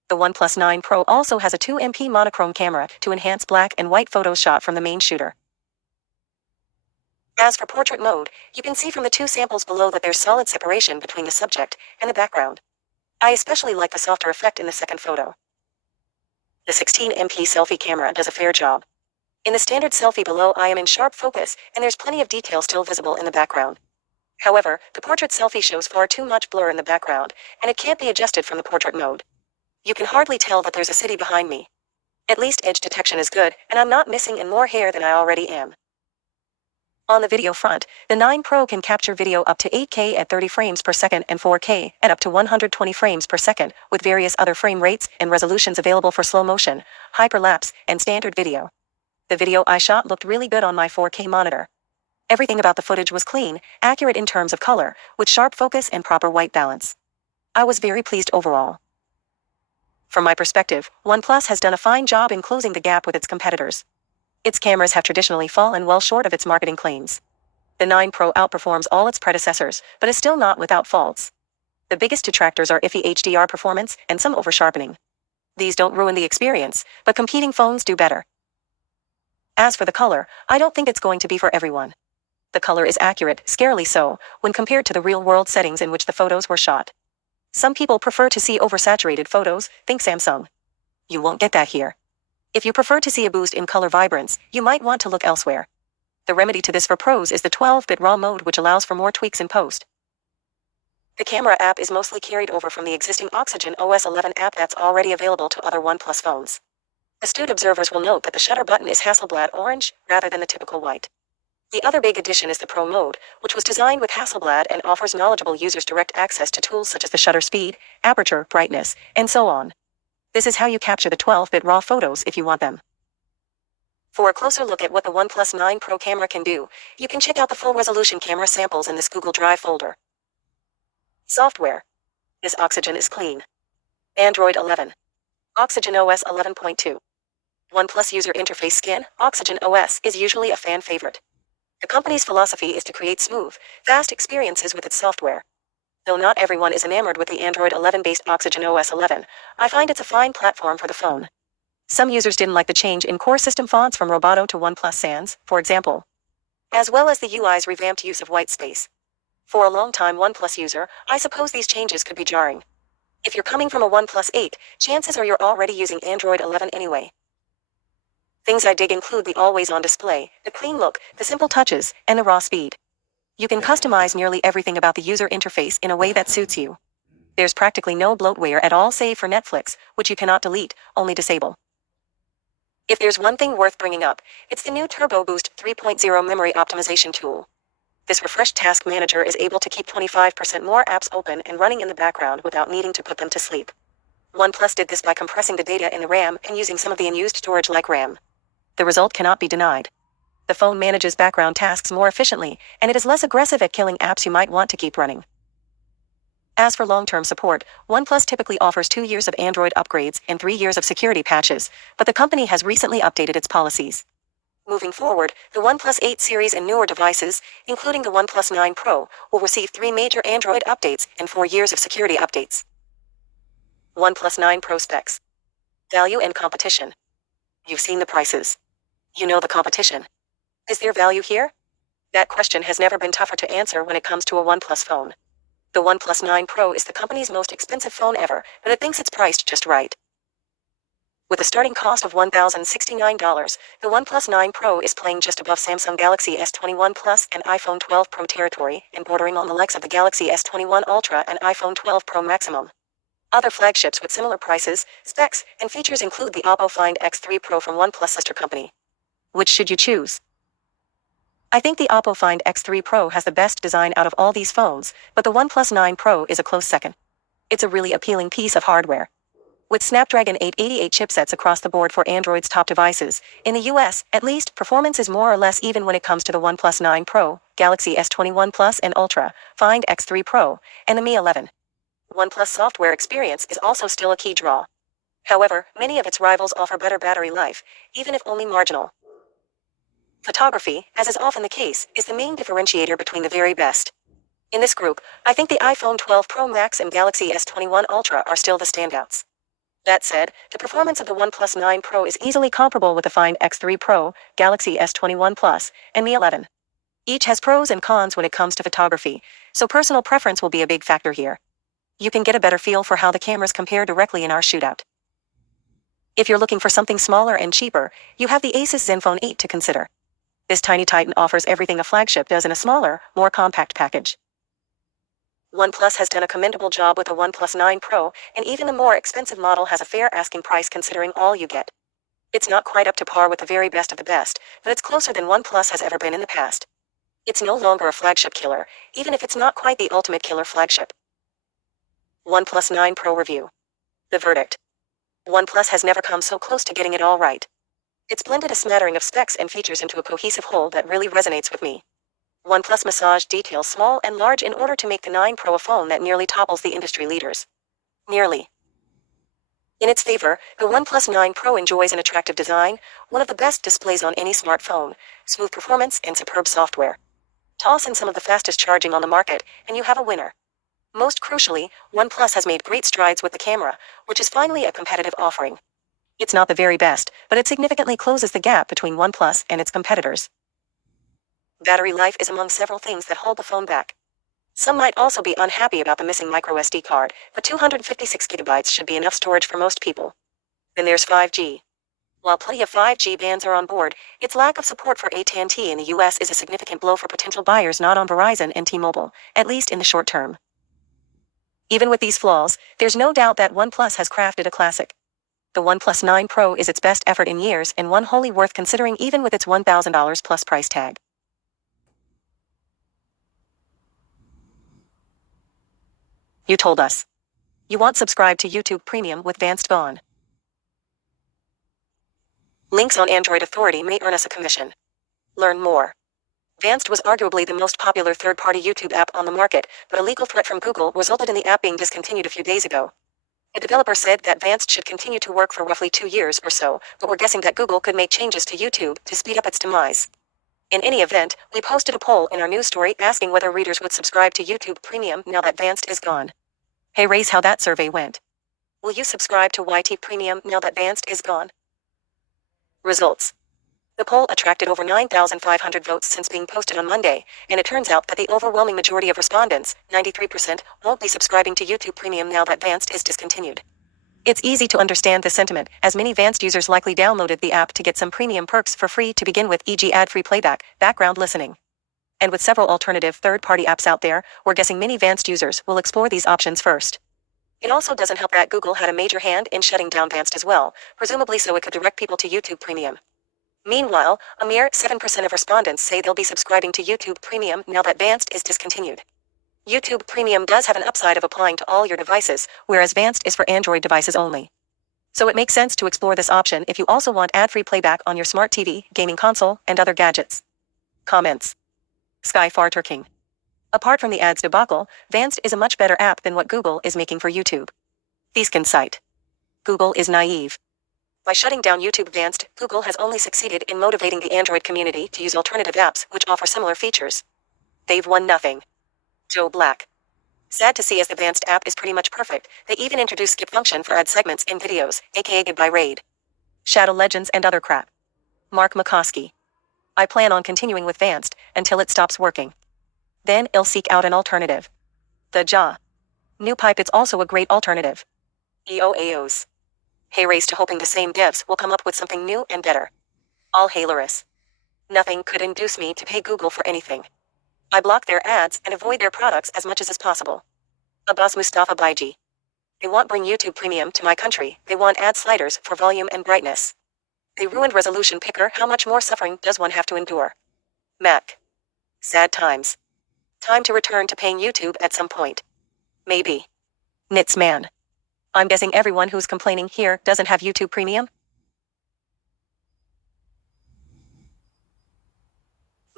The OnePlus 9 Pro also has a 2 MP monochrome camera to enhance black and white photos shot from the main shooter. As for portrait mode, you can see from the two samples below that there's solid separation between the subject and the background. I especially like the softer effect in the second photo. The 16MP selfie camera does a fair job. In the standard selfie below I am in sharp focus, and there's plenty of detail still visible in the background. However, the portrait selfie shows far too much blur in the background, and it can't be adjusted from the portrait mode. You can hardly tell that there's a city behind me. At least edge detection is good, and I'm not missing in more hair than I already am. On the video front, the 9 Pro can capture video up to 8K at 30 frames per second and 4K at up to 120 frames per second, with various other frame rates and resolutions available for slow motion, hyperlapse, and standard video. The video I shot looked really good on my 4K monitor. Everything about the footage was clean, accurate in terms of color, with sharp focus and proper white balance. I was very pleased overall. From my perspective, OnePlus has done a fine job in closing the gap with its competitors. Its cameras have traditionally fallen well short of its marketing claims. The 9 Pro outperforms all its predecessors, but is still not without faults. The biggest detractors are iffy HDR performance and some over-sharpening. These don't ruin the experience, but competing phones do better. As for the color, I don't think it's going to be for everyone. The color is accurate, scarily so, when compared to the real-world settings in which the photos were shot. Some people prefer to see oversaturated photos, think Samsung. You won't get that here. If you prefer to see a boost in color vibrance, you might want to look elsewhere. The remedy to this for pros is the 12-bit RAW mode, which allows for more tweaks in post. The camera app is mostly carried over from the existing Oxygen OS 11 app that's already available to other OnePlus phones. Astute observers will note that the shutter button is Hasselblad orange, rather than the typical white. The other big addition is the Pro mode, which was designed with Hasselblad and offers knowledgeable users direct access to tools such as the shutter speed, aperture, brightness, and so on. This is how you capture the 12-bit RAW photos if you want them. For a closer look at what the OnePlus 9 Pro camera can do, you can check out the full-resolution camera samples in this Google Drive folder. Software. This Oxygen is clean. Android 11. Oxygen OS 11.2. OnePlus user interface skin, Oxygen OS, is usually a fan favorite. The company's philosophy is to create smooth, fast experiences with its software. Though not everyone is enamored with the Android 11-based Oxygen OS 11, I find it's a fine platform for the phone. Some users didn't like the change in core system fonts from Roboto to OnePlus Sans, for example, as well as the UI's revamped use of white space. For a long-time OnePlus user, I suppose these changes could be jarring. If you're coming from a OnePlus 8, chances are you're already using Android 11 anyway. Things I dig include the always-on display, the clean look, the simple touches, and the raw speed. You can customize nearly everything about the user interface in a way that suits you. There's practically no bloatware at all save for Netflix, which you cannot delete, only disable. If there's one thing worth bringing up, it's the new Turbo Boost 3.0 memory optimization tool. This refreshed task manager is able to keep 25% more apps open and running in the background without needing to put them to sleep. OnePlus did this by compressing the data in the RAM and using some of the unused storage like RAM. The result cannot be denied. The phone manages background tasks more efficiently, and it is less aggressive at killing apps you might want to keep running. As for long-term support, OnePlus typically offers 2 years of Android upgrades and 3 years of security patches, but the company has recently updated its policies. Moving forward, the OnePlus 8 series and newer devices, including the OnePlus 9 Pro, will receive 3 major Android updates and 4 years of security updates. OnePlus 9 Pro specs. Value and competition. You've seen the prices. You know the competition. Is there value here? That question has never been tougher to answer when it comes to a OnePlus phone. The OnePlus 9 Pro is the company's most expensive phone ever, but it thinks it's priced just right. With a starting cost of $1,069, the OnePlus 9 Pro is playing just above Samsung Galaxy S21 Plus and iPhone 12 Pro territory and bordering on the likes of the Galaxy S21 Ultra and iPhone 12 Pro Maximum. Other flagships with similar prices, specs, and features include the Oppo Find X3 Pro from OnePlus' sister company. Which should you choose? I think the Oppo Find X3 Pro has the best design out of all these phones, but the OnePlus 9 Pro is a close second. It's a really appealing piece of hardware. With Snapdragon 888 chipsets across the board for Android's top devices, in the US, at least, performance is more or less even when it comes to the OnePlus 9 Pro, Galaxy S21 Plus and Ultra, Find X3 Pro, and the Mi 11. OnePlus software experience is also still a key draw. However, many of its rivals offer better battery life, even if only marginal. Photography, as is often the case, is the main differentiator between the very best. In this group, I think the iPhone 12 Pro Max and Galaxy S21 Ultra are still the standouts. That said, the performance of the OnePlus 9 Pro is easily comparable with the Find X3 Pro, Galaxy S21 Plus, and Mi 11. Each has pros and cons when it comes to photography, so personal preference will be a big factor here. You can get a better feel for how the cameras compare directly in our shootout. If you're looking for something smaller and cheaper, you have the Asus Zenfone 8 to consider. This tiny titan offers everything a flagship does in a smaller, more compact package. OnePlus has done a commendable job with the OnePlus 9 Pro, and even the more expensive model has a fair asking price considering all you get. It's not quite up to par with the very best of the best, but it's closer than OnePlus has ever been in the past. It's no longer a flagship killer, even if it's not quite the ultimate killer flagship. OnePlus 9 Pro review. The verdict. OnePlus has never come so close to getting it all right. It's blended a smattering of specs and features into a cohesive whole that really resonates with me. OnePlus massaged details small and large in order to make the 9 Pro a phone that nearly topples the industry leaders. Nearly. In its favor, the OnePlus 9 Pro enjoys an attractive design, one of the best displays on any smartphone, smooth performance, and superb software. Toss in some of the fastest charging on the market, and you have a winner. Most crucially, OnePlus has made great strides with the camera, which is finally a competitive offering. It's not the very best, but it significantly closes the gap between OnePlus and its competitors. Battery life is among several things that hold the phone back. Some might also be unhappy about the missing microSD card, but 256 gigabytes should be enough storage for most people. Then there's 5G. While plenty of 5G bands are on board, its lack of support for AT&T in the US is a significant blow for potential buyers not on Verizon and T-Mobile, at least in the short term. Even with these flaws, there's no doubt that OnePlus has crafted a classic. The OnePlus 9 Pro is its best effort in years and one wholly worth considering even with its $1,000 plus price tag. You told us. You want subscribe to YouTube Premium with Vanced Vaughn. Links on Android Authority may earn us a commission. Learn more. Vanced was arguably the most popular third-party YouTube app on the market, but a legal threat from Google resulted in the app being discontinued a few days ago. A developer said that Vanced should continue to work for roughly 2 years or so, but we're guessing that Google could make changes to YouTube to speed up its demise. In any event, we posted a poll in our news story asking whether readers would subscribe to YouTube Premium now that Vanced is gone. Hey, raise how that survey went. Will you subscribe to YT Premium now that Vanced is gone? Results. The poll attracted over 9,500 votes since being posted on Monday, and it turns out that the overwhelming majority of respondents, 93%, won't be subscribing to YouTube Premium now that Vanced is discontinued. It's easy to understand this sentiment, as many Vanced users likely downloaded the app to get some premium perks for free to begin with, e.g. ad-free playback, background listening. And with several alternative third-party apps out there, we're guessing many Vanced users will explore these options first. It also doesn't help that Google had a major hand in shutting down Vanced as well, presumably so it could direct people to YouTube Premium. Meanwhile, a mere 7% of respondents say they'll be subscribing to YouTube Premium now that Vanced is discontinued. YouTube Premium does have an upside of applying to all your devices, whereas Vanced is for Android devices only. So it makes sense to explore this option if you also want ad-free playback on your smart TV, gaming console, and other gadgets. Comments. Sky Farturking. Apart from the ads debacle, Vanced is a much better app than what Google is making for YouTube. Theskin cite. Google is naive. By shutting down YouTube Vanced, Google has only succeeded in motivating the Android community to use alternative apps which offer similar features. They've won nothing. Joe Black. Sad to see, as the Vanced app is pretty much perfect. They even introduced skip function for ad segments in videos, aka Goodbye Raid, Shadow Legends, and other crap. Mark McCoskey. I plan on continuing with Vanced until it stops working. Then I'll seek out an alternative. The Ja. New Pipe, it's also a great alternative. EOAOs. Hey, race to hoping the same devs will come up with something new and better. All hailorous. Nothing could induce me to pay Google for anything. I block their ads and avoid their products as much as is possible. Abbas Mustafa Baiji. They won't bring YouTube Premium to my country. They want ad sliders for volume and brightness. They ruined Resolution Picker. How much more suffering does one have to endure? Mac. Sad times. Time to return to paying YouTube at some point. Maybe. Nits man. I'm guessing everyone who's complaining here doesn't have YouTube Premium?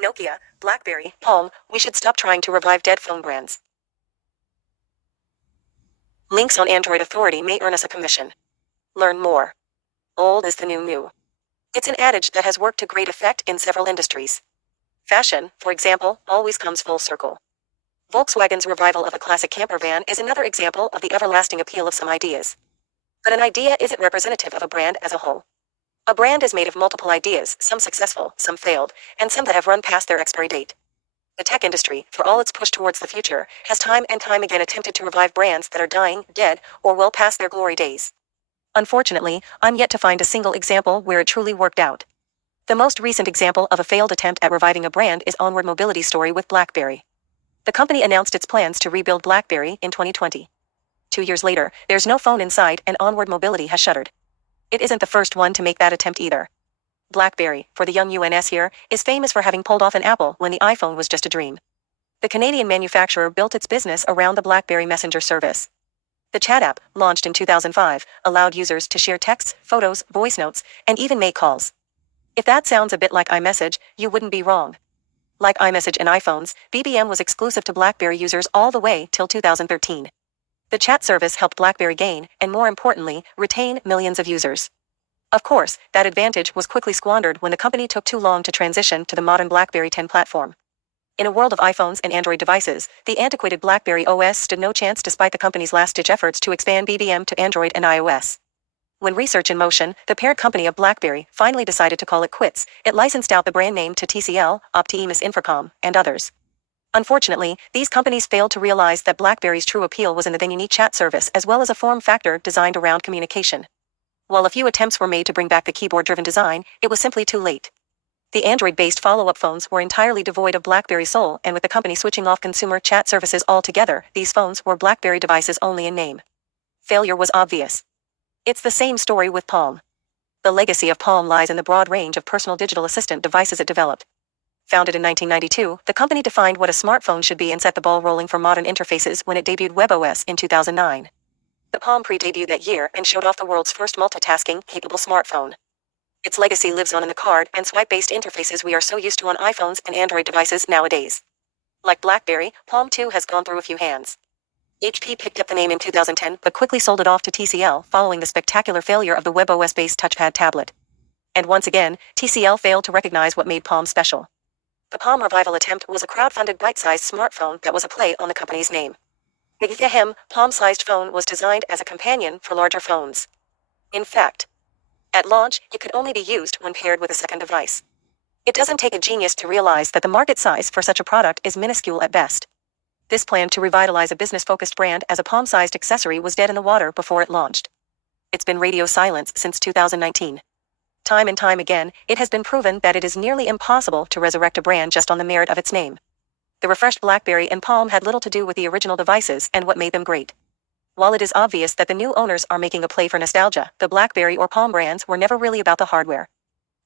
Nokia, Blackberry, Palm, we should stop trying to revive dead phone brands. Links on Android Authority may earn us a commission. Learn more. Old is the new. It's an adage that has worked to great effect in several industries. Fashion, for example, always comes full circle. Volkswagen's revival of a classic camper van is another example of the everlasting appeal of some ideas. But an idea isn't representative of a brand as a whole. A brand is made of multiple ideas, some successful, some failed, and some that have run past their expiry date. The tech industry, for all its push towards the future, has time and time again attempted to revive brands that are dying, dead, or well past their glory days. Unfortunately, I'm yet to find a single example where it truly worked out. The most recent example of a failed attempt at reviving a brand is Onward Mobility's story with BlackBerry. The company announced its plans to rebuild BlackBerry in 2020. 2 years later, there's no phone in sight and Onward Mobility has shuttered. It isn't the first one to make that attempt either. BlackBerry, for the young UNS here, is famous for having pulled off an Apple when the iPhone was just a dream. The Canadian manufacturer built its business around the Blackberry Messenger service. The chat app, launched in 2005, allowed users to share texts, photos, voice notes, and even make calls. If that sounds a bit like iMessage, you wouldn't be wrong. Like iMessage and iPhones, BBM was exclusive to BlackBerry users all the way till 2013. The chat service helped BlackBerry gain, and more importantly, retain millions of users. Of course, that advantage was quickly squandered when the company took too long to transition to the modern BlackBerry 10 platform. In a world of iPhones and Android devices, the antiquated BlackBerry OS stood no chance despite the company's last-ditch efforts to expand BBM to Android and iOS. When Research in Motion, the parent company of BlackBerry, finally decided to call it quits, it licensed out the brand name to TCL, Optimus Infracom, and others. Unfortunately, these companies failed to realize that BlackBerry's true appeal was in the then unique chat service as well as a form factor designed around communication. While a few attempts were made to bring back the keyboard-driven design, it was simply too late. The Android-based follow-up phones were entirely devoid of BlackBerry's soul, and with the company switching off consumer chat services altogether, these phones were BlackBerry devices only in name. Failure was obvious. It's the same story with Palm. The legacy of Palm lies in the broad range of personal digital assistant devices it developed. Founded in 1992, the company defined what a smartphone should be and set the ball rolling for modern interfaces when it debuted WebOS in 2009. The Palm pre-debuted that year and showed off the world's first multitasking-capable smartphone. Its legacy lives on in the card and swipe-based interfaces we are so used to on iPhones and Android devices nowadays. Like BlackBerry, Palm 2 has gone through a few hands. HP picked up the name in 2010 but quickly sold it off to TCL following the spectacular failure of the WebOS-based touchpad tablet. And once again, TCL failed to recognize what made Palm special. The Palm revival attempt was a crowd-funded bite-sized smartphone that was a play on the company's name. The palm-sized phone was designed as a companion for larger phones. In fact, at launch, it could only be used when paired with a second device. It doesn't take a genius to realize that the market size for such a product is minuscule at best. This plan to revitalize a business-focused brand as a palm-sized accessory was dead in the water before it launched. It's been radio silence since 2019. Time and time again, it has been proven that it is nearly impossible to resurrect a brand just on the merit of its name. The refreshed BlackBerry and Palm had little to do with the original devices and what made them great. While it is obvious that the new owners are making a play for nostalgia, the BlackBerry or Palm brands were never really about the hardware.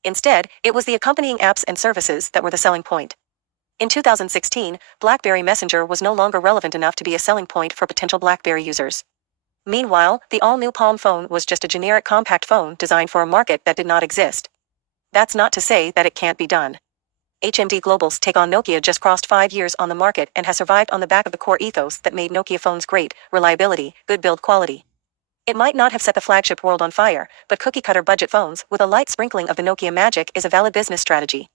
Instead, it was the accompanying apps and services that were the selling point. In 2016, Blackberry Messenger was no longer relevant enough to be a selling point for potential BlackBerry users. Meanwhile, the all-new Palm phone was just a generic compact phone designed for a market that did not exist. That's not to say that it can't be done. HMD Global's take on Nokia just crossed 5 years on the market and has survived on the back of the core ethos that made Nokia phones great: reliability, good build quality. It might not have set the flagship world on fire, but cookie-cutter budget phones with a light sprinkling of the Nokia magic is a valid business strategy.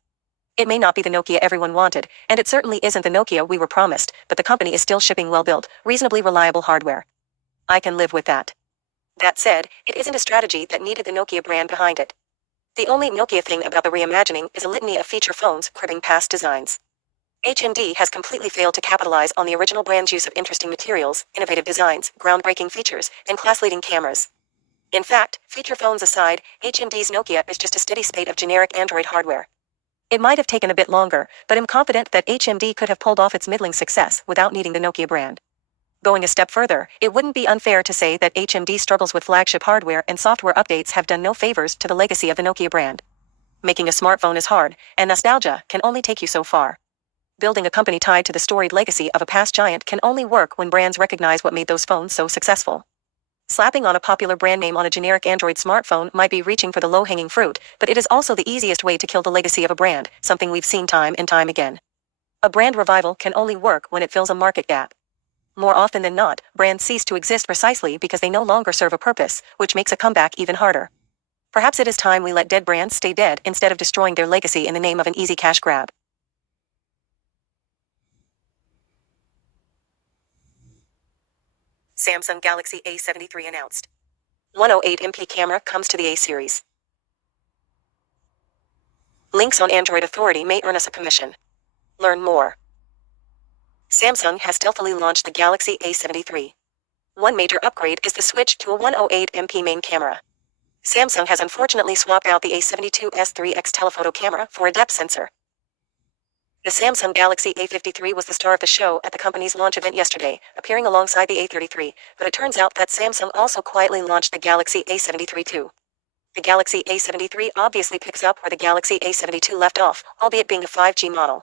It may not be the Nokia everyone wanted, and it certainly isn't the Nokia we were promised, but the company is still shipping well-built, reasonably reliable hardware. I can live with that. That said, it isn't a strategy that needed the Nokia brand behind it. The only Nokia thing about the reimagining is a litany of feature phones cribbing past designs. HMD has completely failed to capitalize on the original brand's use of interesting materials, innovative designs, groundbreaking features, and class-leading cameras. In fact, feature phones aside, HMD's Nokia is just a steady spate of generic Android hardware. It might have taken a bit longer, but I'm confident that HMD could have pulled off its middling success without needing the Nokia brand. Going a step further, it wouldn't be unfair to say that HMD struggles with flagship hardware and software updates have done no favors to the legacy of the Nokia brand. Making a smartphone is hard, and nostalgia can only take you so far. Building a company tied to the storied legacy of a past giant can only work when brands recognize what made those phones so successful. Slapping on a popular brand name on a generic Android smartphone might be reaching for the low-hanging fruit, but it is also the easiest way to kill the legacy of a brand, something we've seen time and time again. A brand revival can only work when it fills a market gap. More often than not, brands cease to exist precisely because they no longer serve a purpose, which makes a comeback even harder. Perhaps it is time we let dead brands stay dead instead of destroying their legacy in the name of an easy cash grab. Samsung Galaxy A73 announced. 108MP camera comes to the A series. Links on Android Authority may earn us a commission. Learn more. Samsung has stealthily launched the Galaxy A73. One major upgrade is the switch to a 108MP main camera. Samsung has unfortunately swapped out the A72S3X telephoto camera for a depth sensor. The Samsung Galaxy A53 was the star of the show at the company's launch event yesterday, appearing alongside the A33, but it turns out that Samsung also quietly launched the Galaxy A73 too. The Galaxy A73 obviously picks up where the Galaxy A72 left off, albeit being a 5G model.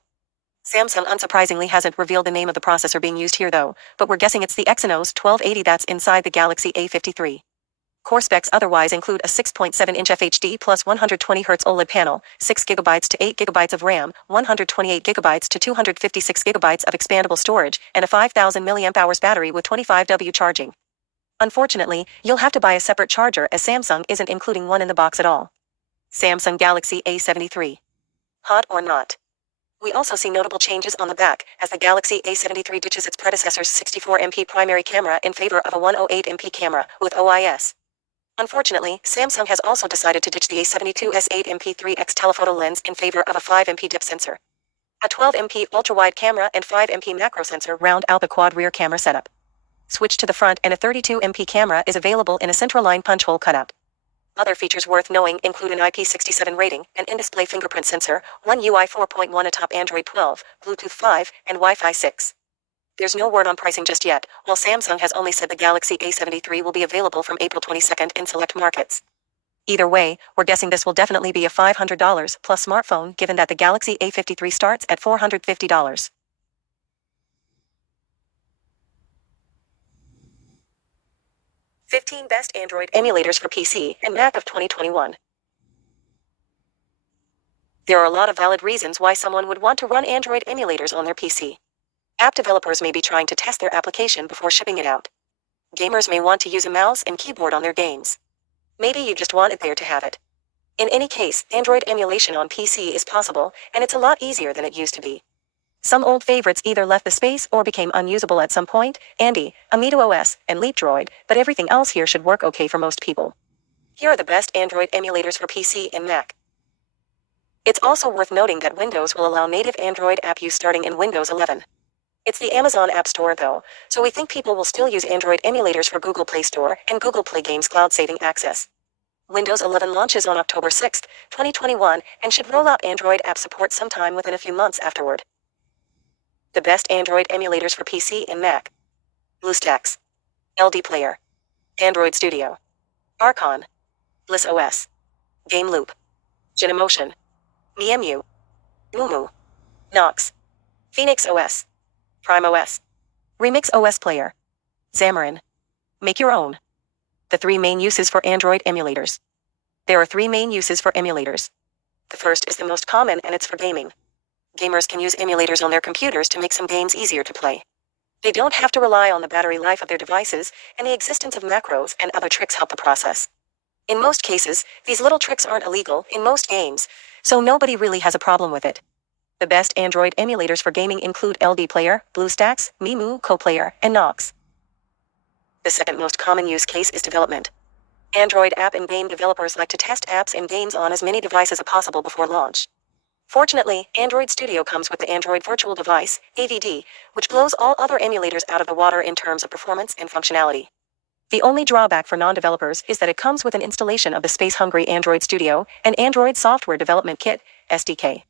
Samsung unsurprisingly hasn't revealed the name of the processor being used here though, but we're guessing it's the Exynos 1280 that's inside the Galaxy A53. Core specs otherwise include a 6.7-inch FHD plus 120Hz OLED panel, 6GB to 8GB of RAM, 128GB to 256GB of expandable storage, and a 5000 mAh battery with 25W charging. Unfortunately, you'll have to buy a separate charger as Samsung isn't including one in the box at all. Samsung Galaxy A73. Hot or not? We also see notable changes on the back, as the Galaxy A73 ditches its predecessor's 64MP primary camera in favor of a 108MP camera, with OIS. Unfortunately, Samsung has also decided to ditch the A72's 8MP3X telephoto lens in favor of a 5MP depth sensor. A 12MP ultra-wide camera and 5MP macro sensor round out the quad rear camera setup. Switch to the front and a 32MP camera is available in a central-line punch hole cutout. Other features worth knowing include an IP67 rating, an in-display fingerprint sensor, One UI 4.1 atop Android 12, Bluetooth 5, and Wi-Fi 6. There's no word on pricing just yet, while Samsung has only said the Galaxy A73 will be available from April 22nd in select markets. Either way, we're guessing this will definitely be a $500 plus smartphone given that the Galaxy A53 starts at $450. 15 Best Android Emulators for PC and Mac of 2021. There are a lot of valid reasons why someone would want to run Android emulators on their PC. App developers may be trying to test their application before shipping it out. Gamers may want to use a mouse and keyboard on their games. Maybe you just want it there to have it. In any case, Android emulation on PC is possible, and it's a lot easier than it used to be. Some old favorites either left the space or became unusable at some point, Andy, AmitoOS, and LeapDroid, but everything else here should work okay for most people. Here are the best Android emulators for PC and Mac. It's also worth noting that Windows will allow native Android app use starting in Windows 11. It's the Amazon App Store though, so we think people will still use Android emulators for Google Play Store and Google Play Games cloud-saving access. Windows 11 launches on October 6, 2021, and should roll out Android app support sometime within a few months afterward. The best Android emulators for PC and Mac. BlueStacks, LD Player, Android Studio, Archon, Bliss OS, Game Loop, Genemotion, Miemu, Mumu, Nox, Phoenix OS, Prime OS, Remix OS Player, Xamarin. Make your own. The 3 main uses for Android emulators. There are 3 main uses for emulators. The first is the most common, and it's for gaming. Gamers can use emulators on their computers to make some games easier to play. They don't have to rely on the battery life of their devices, and the existence of macros and other tricks help the process. In most cases, these little tricks aren't illegal in most games, so nobody really has a problem with it. The best Android emulators for gaming include LD Player, BlueStacks, Mimu, CoPlayer, and Nox. The second most common use case is development. Android app and game developers like to test apps and games on as many devices as possible before launch. Fortunately, Android Studio comes with the Android Virtual Device, AVD, which blows all other emulators out of the water in terms of performance and functionality. The only drawback for non-developers is that it comes with an installation of the space-hungry Android Studio and Android Software Development Kit, SDK.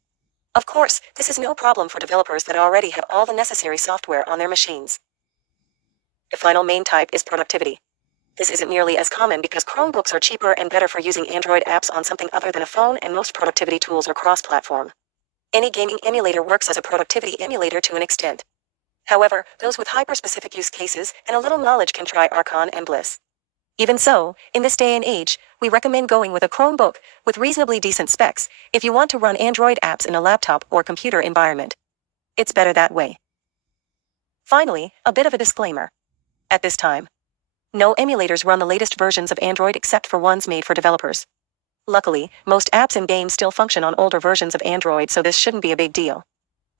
Of course, this is no problem for developers that already have all the necessary software on their machines. The final main type is productivity. This isn't nearly as common because Chromebooks are cheaper and better for using Android apps on something other than a phone, and most productivity tools are cross-platform. Any gaming emulator works as a productivity emulator to an extent. However, those with hyper-specific use cases and a little knowledge can try Archon and Bliss. Even so, in this day and age, we recommend going with a Chromebook with reasonably decent specs if you want to run Android apps in a laptop or computer environment. It's better that way. Finally, a bit of a disclaimer. At this time, no emulators run the latest versions of Android except for ones made for developers. Luckily, most apps and games still function on older versions of Android, so this shouldn't be a big deal.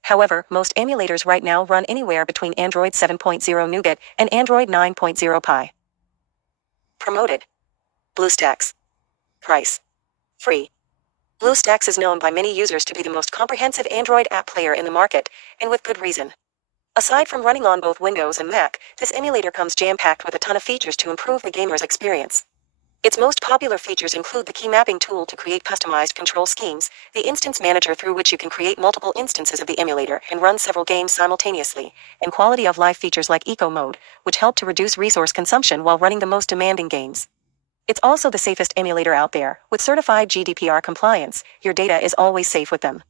However, most emulators right now run anywhere between Android 7.0 Nougat and Android 9.0 Pie. Promoted. BlueStacks. Price. Free. BlueStacks is known by many users to be the most comprehensive Android app player in the market, and with good reason. Aside from running on both Windows and Mac, this emulator comes jam-packed with a ton of features to improve the gamer's experience. Its most popular features include the key mapping tool to create customized control schemes, the instance manager through which you can create multiple instances of the emulator and run several games simultaneously, and quality-of-life features like Eco Mode, which help to reduce resource consumption while running the most demanding games. It's also the safest emulator out there. With certified GDPR compliance, your data is always safe with them.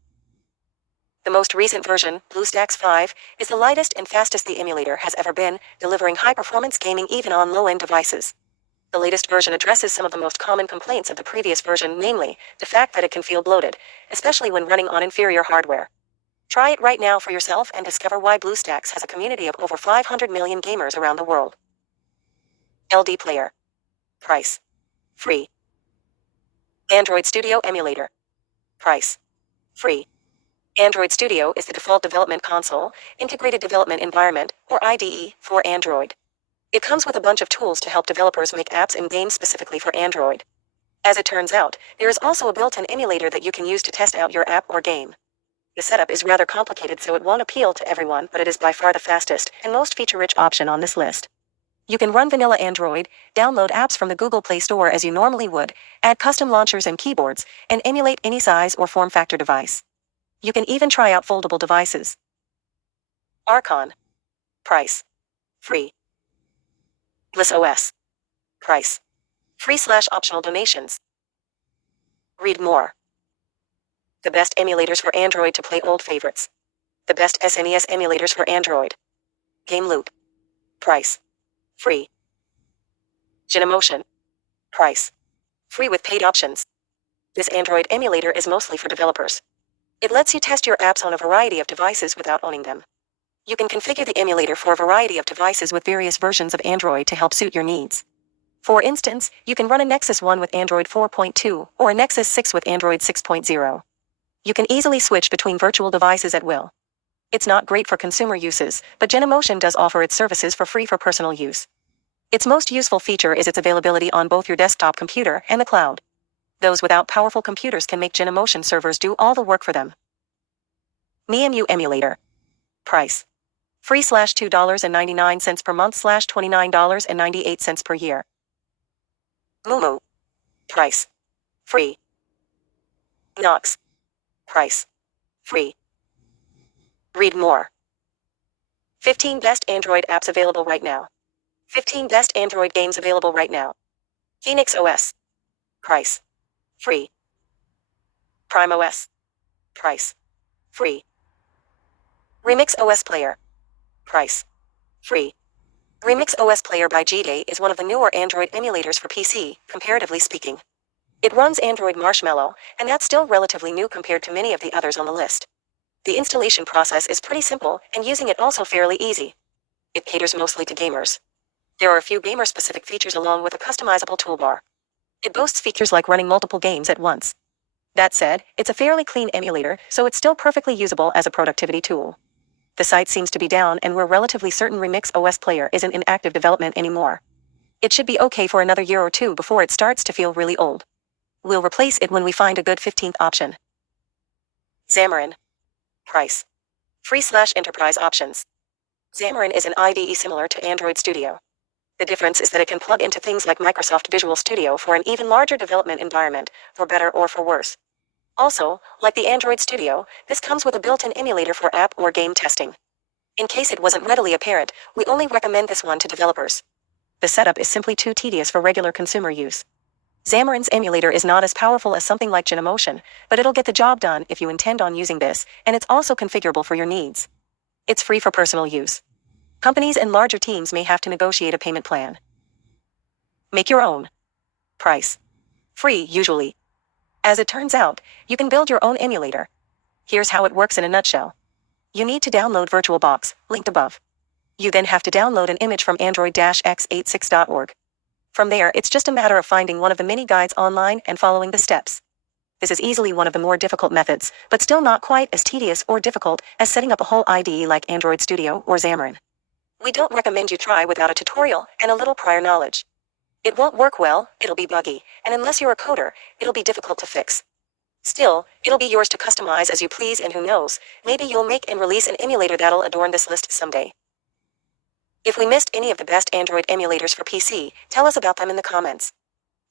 The most recent version, BlueStacks 5, is the lightest and fastest the emulator has ever been, delivering high-performance gaming even on low-end devices. The latest version addresses some of the most common complaints of the previous version, namely, the fact that it can feel bloated, especially when running on inferior hardware. Try it right now for yourself and discover why BlueStacks has a community of over 500 million gamers around the world. LD Player. Price. Free. Android Studio Emulator. Price. Free. Android Studio is the default development console, integrated development environment, or IDE, for Android. It comes with a bunch of tools to help developers make apps and games specifically for Android. As it turns out, there is also a built-in emulator that you can use to test out your app or game. The setup is rather complicated, so it won't appeal to everyone, but it is by far the fastest and most feature-rich option on this list. You can run vanilla Android, download apps from the Google Play Store as you normally would, add custom launchers and keyboards, and emulate any size or form factor device. You can even try out foldable devices. Archon. Price. Free. Bliss OS. Price. Free/optional donations. Read more. The best emulators for Android to play old favorites. The best SNES emulators for Android. Game Loop. Price. Free. Genemotion. Price. Free with paid options. This Android emulator is mostly for developers. It lets you test your apps on a variety of devices without owning them. You can configure the emulator for a variety of devices with various versions of Android to help suit your needs. For instance, you can run a Nexus 1 with Android 4.2 or a Nexus 6 with Android 6.0. You can easily switch between virtual devices at will. It's not great for consumer uses, but Genemotion does offer its services for free for personal use. Its most useful feature is its availability on both your desktop computer and the cloud. Those without powerful computers can make Genemotion servers do all the work for them. MeEmu Emulator. Price. Free $2.99 per month $29.98 per year. Moomoo. Price. Free. Knox. Price. Free. Read more. 15 best Android apps available right now. 15 best Android games available right now. Phoenix OS. Price. Free. Prime OS. Price. Free. Remix OS Player. Price. Free. Remix OS Player by Gday is one of the newer Android emulators for PC, comparatively speaking. It runs Android Marshmallow, and that's still relatively new compared to many of the others on the list. The installation process is pretty simple, and using it also fairly easy. It caters mostly to gamers. There are a few gamer-specific features along with a customizable toolbar. It boasts features like running multiple games at once. That said, it's a fairly clean emulator, so it's still perfectly usable as a productivity tool. The site seems to be down, and we're relatively certain Remix OS Player isn't in active development anymore. It should be okay for another year or two before it starts to feel really old. We'll replace it when we find a good 15th option. Xamarin. Price. Free/enterprise options. Xamarin is an IDE similar to Android Studio. The difference is that it can plug into things like Microsoft Visual Studio for an even larger development environment, for better or for worse. Also, like the Android Studio, this comes with a built-in emulator for app or game testing. In case it wasn't readily apparent, we only recommend this one to developers. The setup is simply too tedious for regular consumer use. Xamarin's emulator is not as powerful as something like Genemotion, but it'll get the job done if you intend on using this, and it's also configurable for your needs. It's free for personal use. Companies and larger teams may have to negotiate a payment plan. Make your own. Price. Free, usually. As it turns out, you can build your own emulator. Here's how it works in a nutshell. You need to download VirtualBox, linked above. You then have to download an image from android-x86.org. From there, it's just a matter of finding one of the mini guides online and following the steps. This is easily one of the more difficult methods, but still not quite as tedious or difficult as setting up a whole IDE like Android Studio or Xamarin. We don't recommend you try without a tutorial and a little prior knowledge. It won't work well, it'll be buggy, and unless you're a coder, it'll be difficult to fix. Still, it'll be yours to customize as you please, and who knows, maybe you'll make and release an emulator that'll adorn this list someday. If we missed any of the best Android emulators for PC, tell us about them in the comments.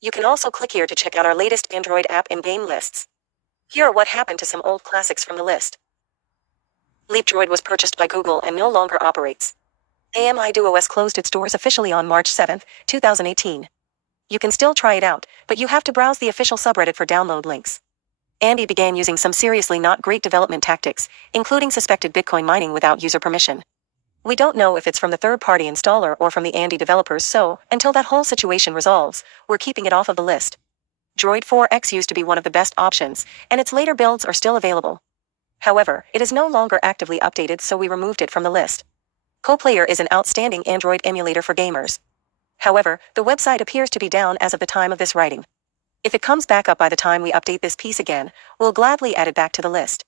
You can also click here to check out our latest Android app and game lists. Here are what happened to some old classics from the list. LeapDroid was purchased by Google and no longer operates. AMI DuoS closed its doors officially on March 7, 2018. You can still try it out, but you have to browse the official subreddit for download links. Andy began using some seriously not great development tactics, including suspected Bitcoin mining without user permission. We don't know if it's from the third-party installer or from the Andy developers, so, until that whole situation resolves, we're keeping it off of the list. Droid 4X used to be one of the best options, and its later builds are still available. However, it is no longer actively updated, so we removed it from the list. CoPlayer is an outstanding Android emulator for gamers. However, the website appears to be down as of the time of this writing. If it comes back up by the time we update this piece again, we'll gladly add it back to the list.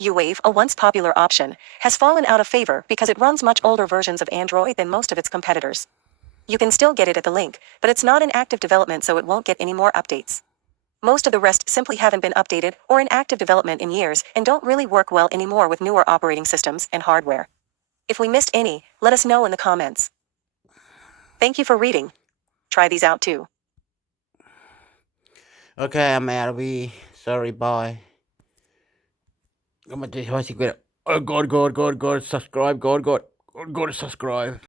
UWave, a once popular option, has fallen out of favor because it runs much older versions of Android than most of its competitors. You can still get it at the link, but it's not in active development, so it won't get any more updates. Most of the rest simply haven't been updated or in active development in years and don't really work well anymore with newer operating systems and hardware. If we missed any, let us know in the comments. Thank you for reading. Try these out too. Okay, I'm out of here. Sorry, bye. I'm gonna do. Oh God, subscribe, God, subscribe.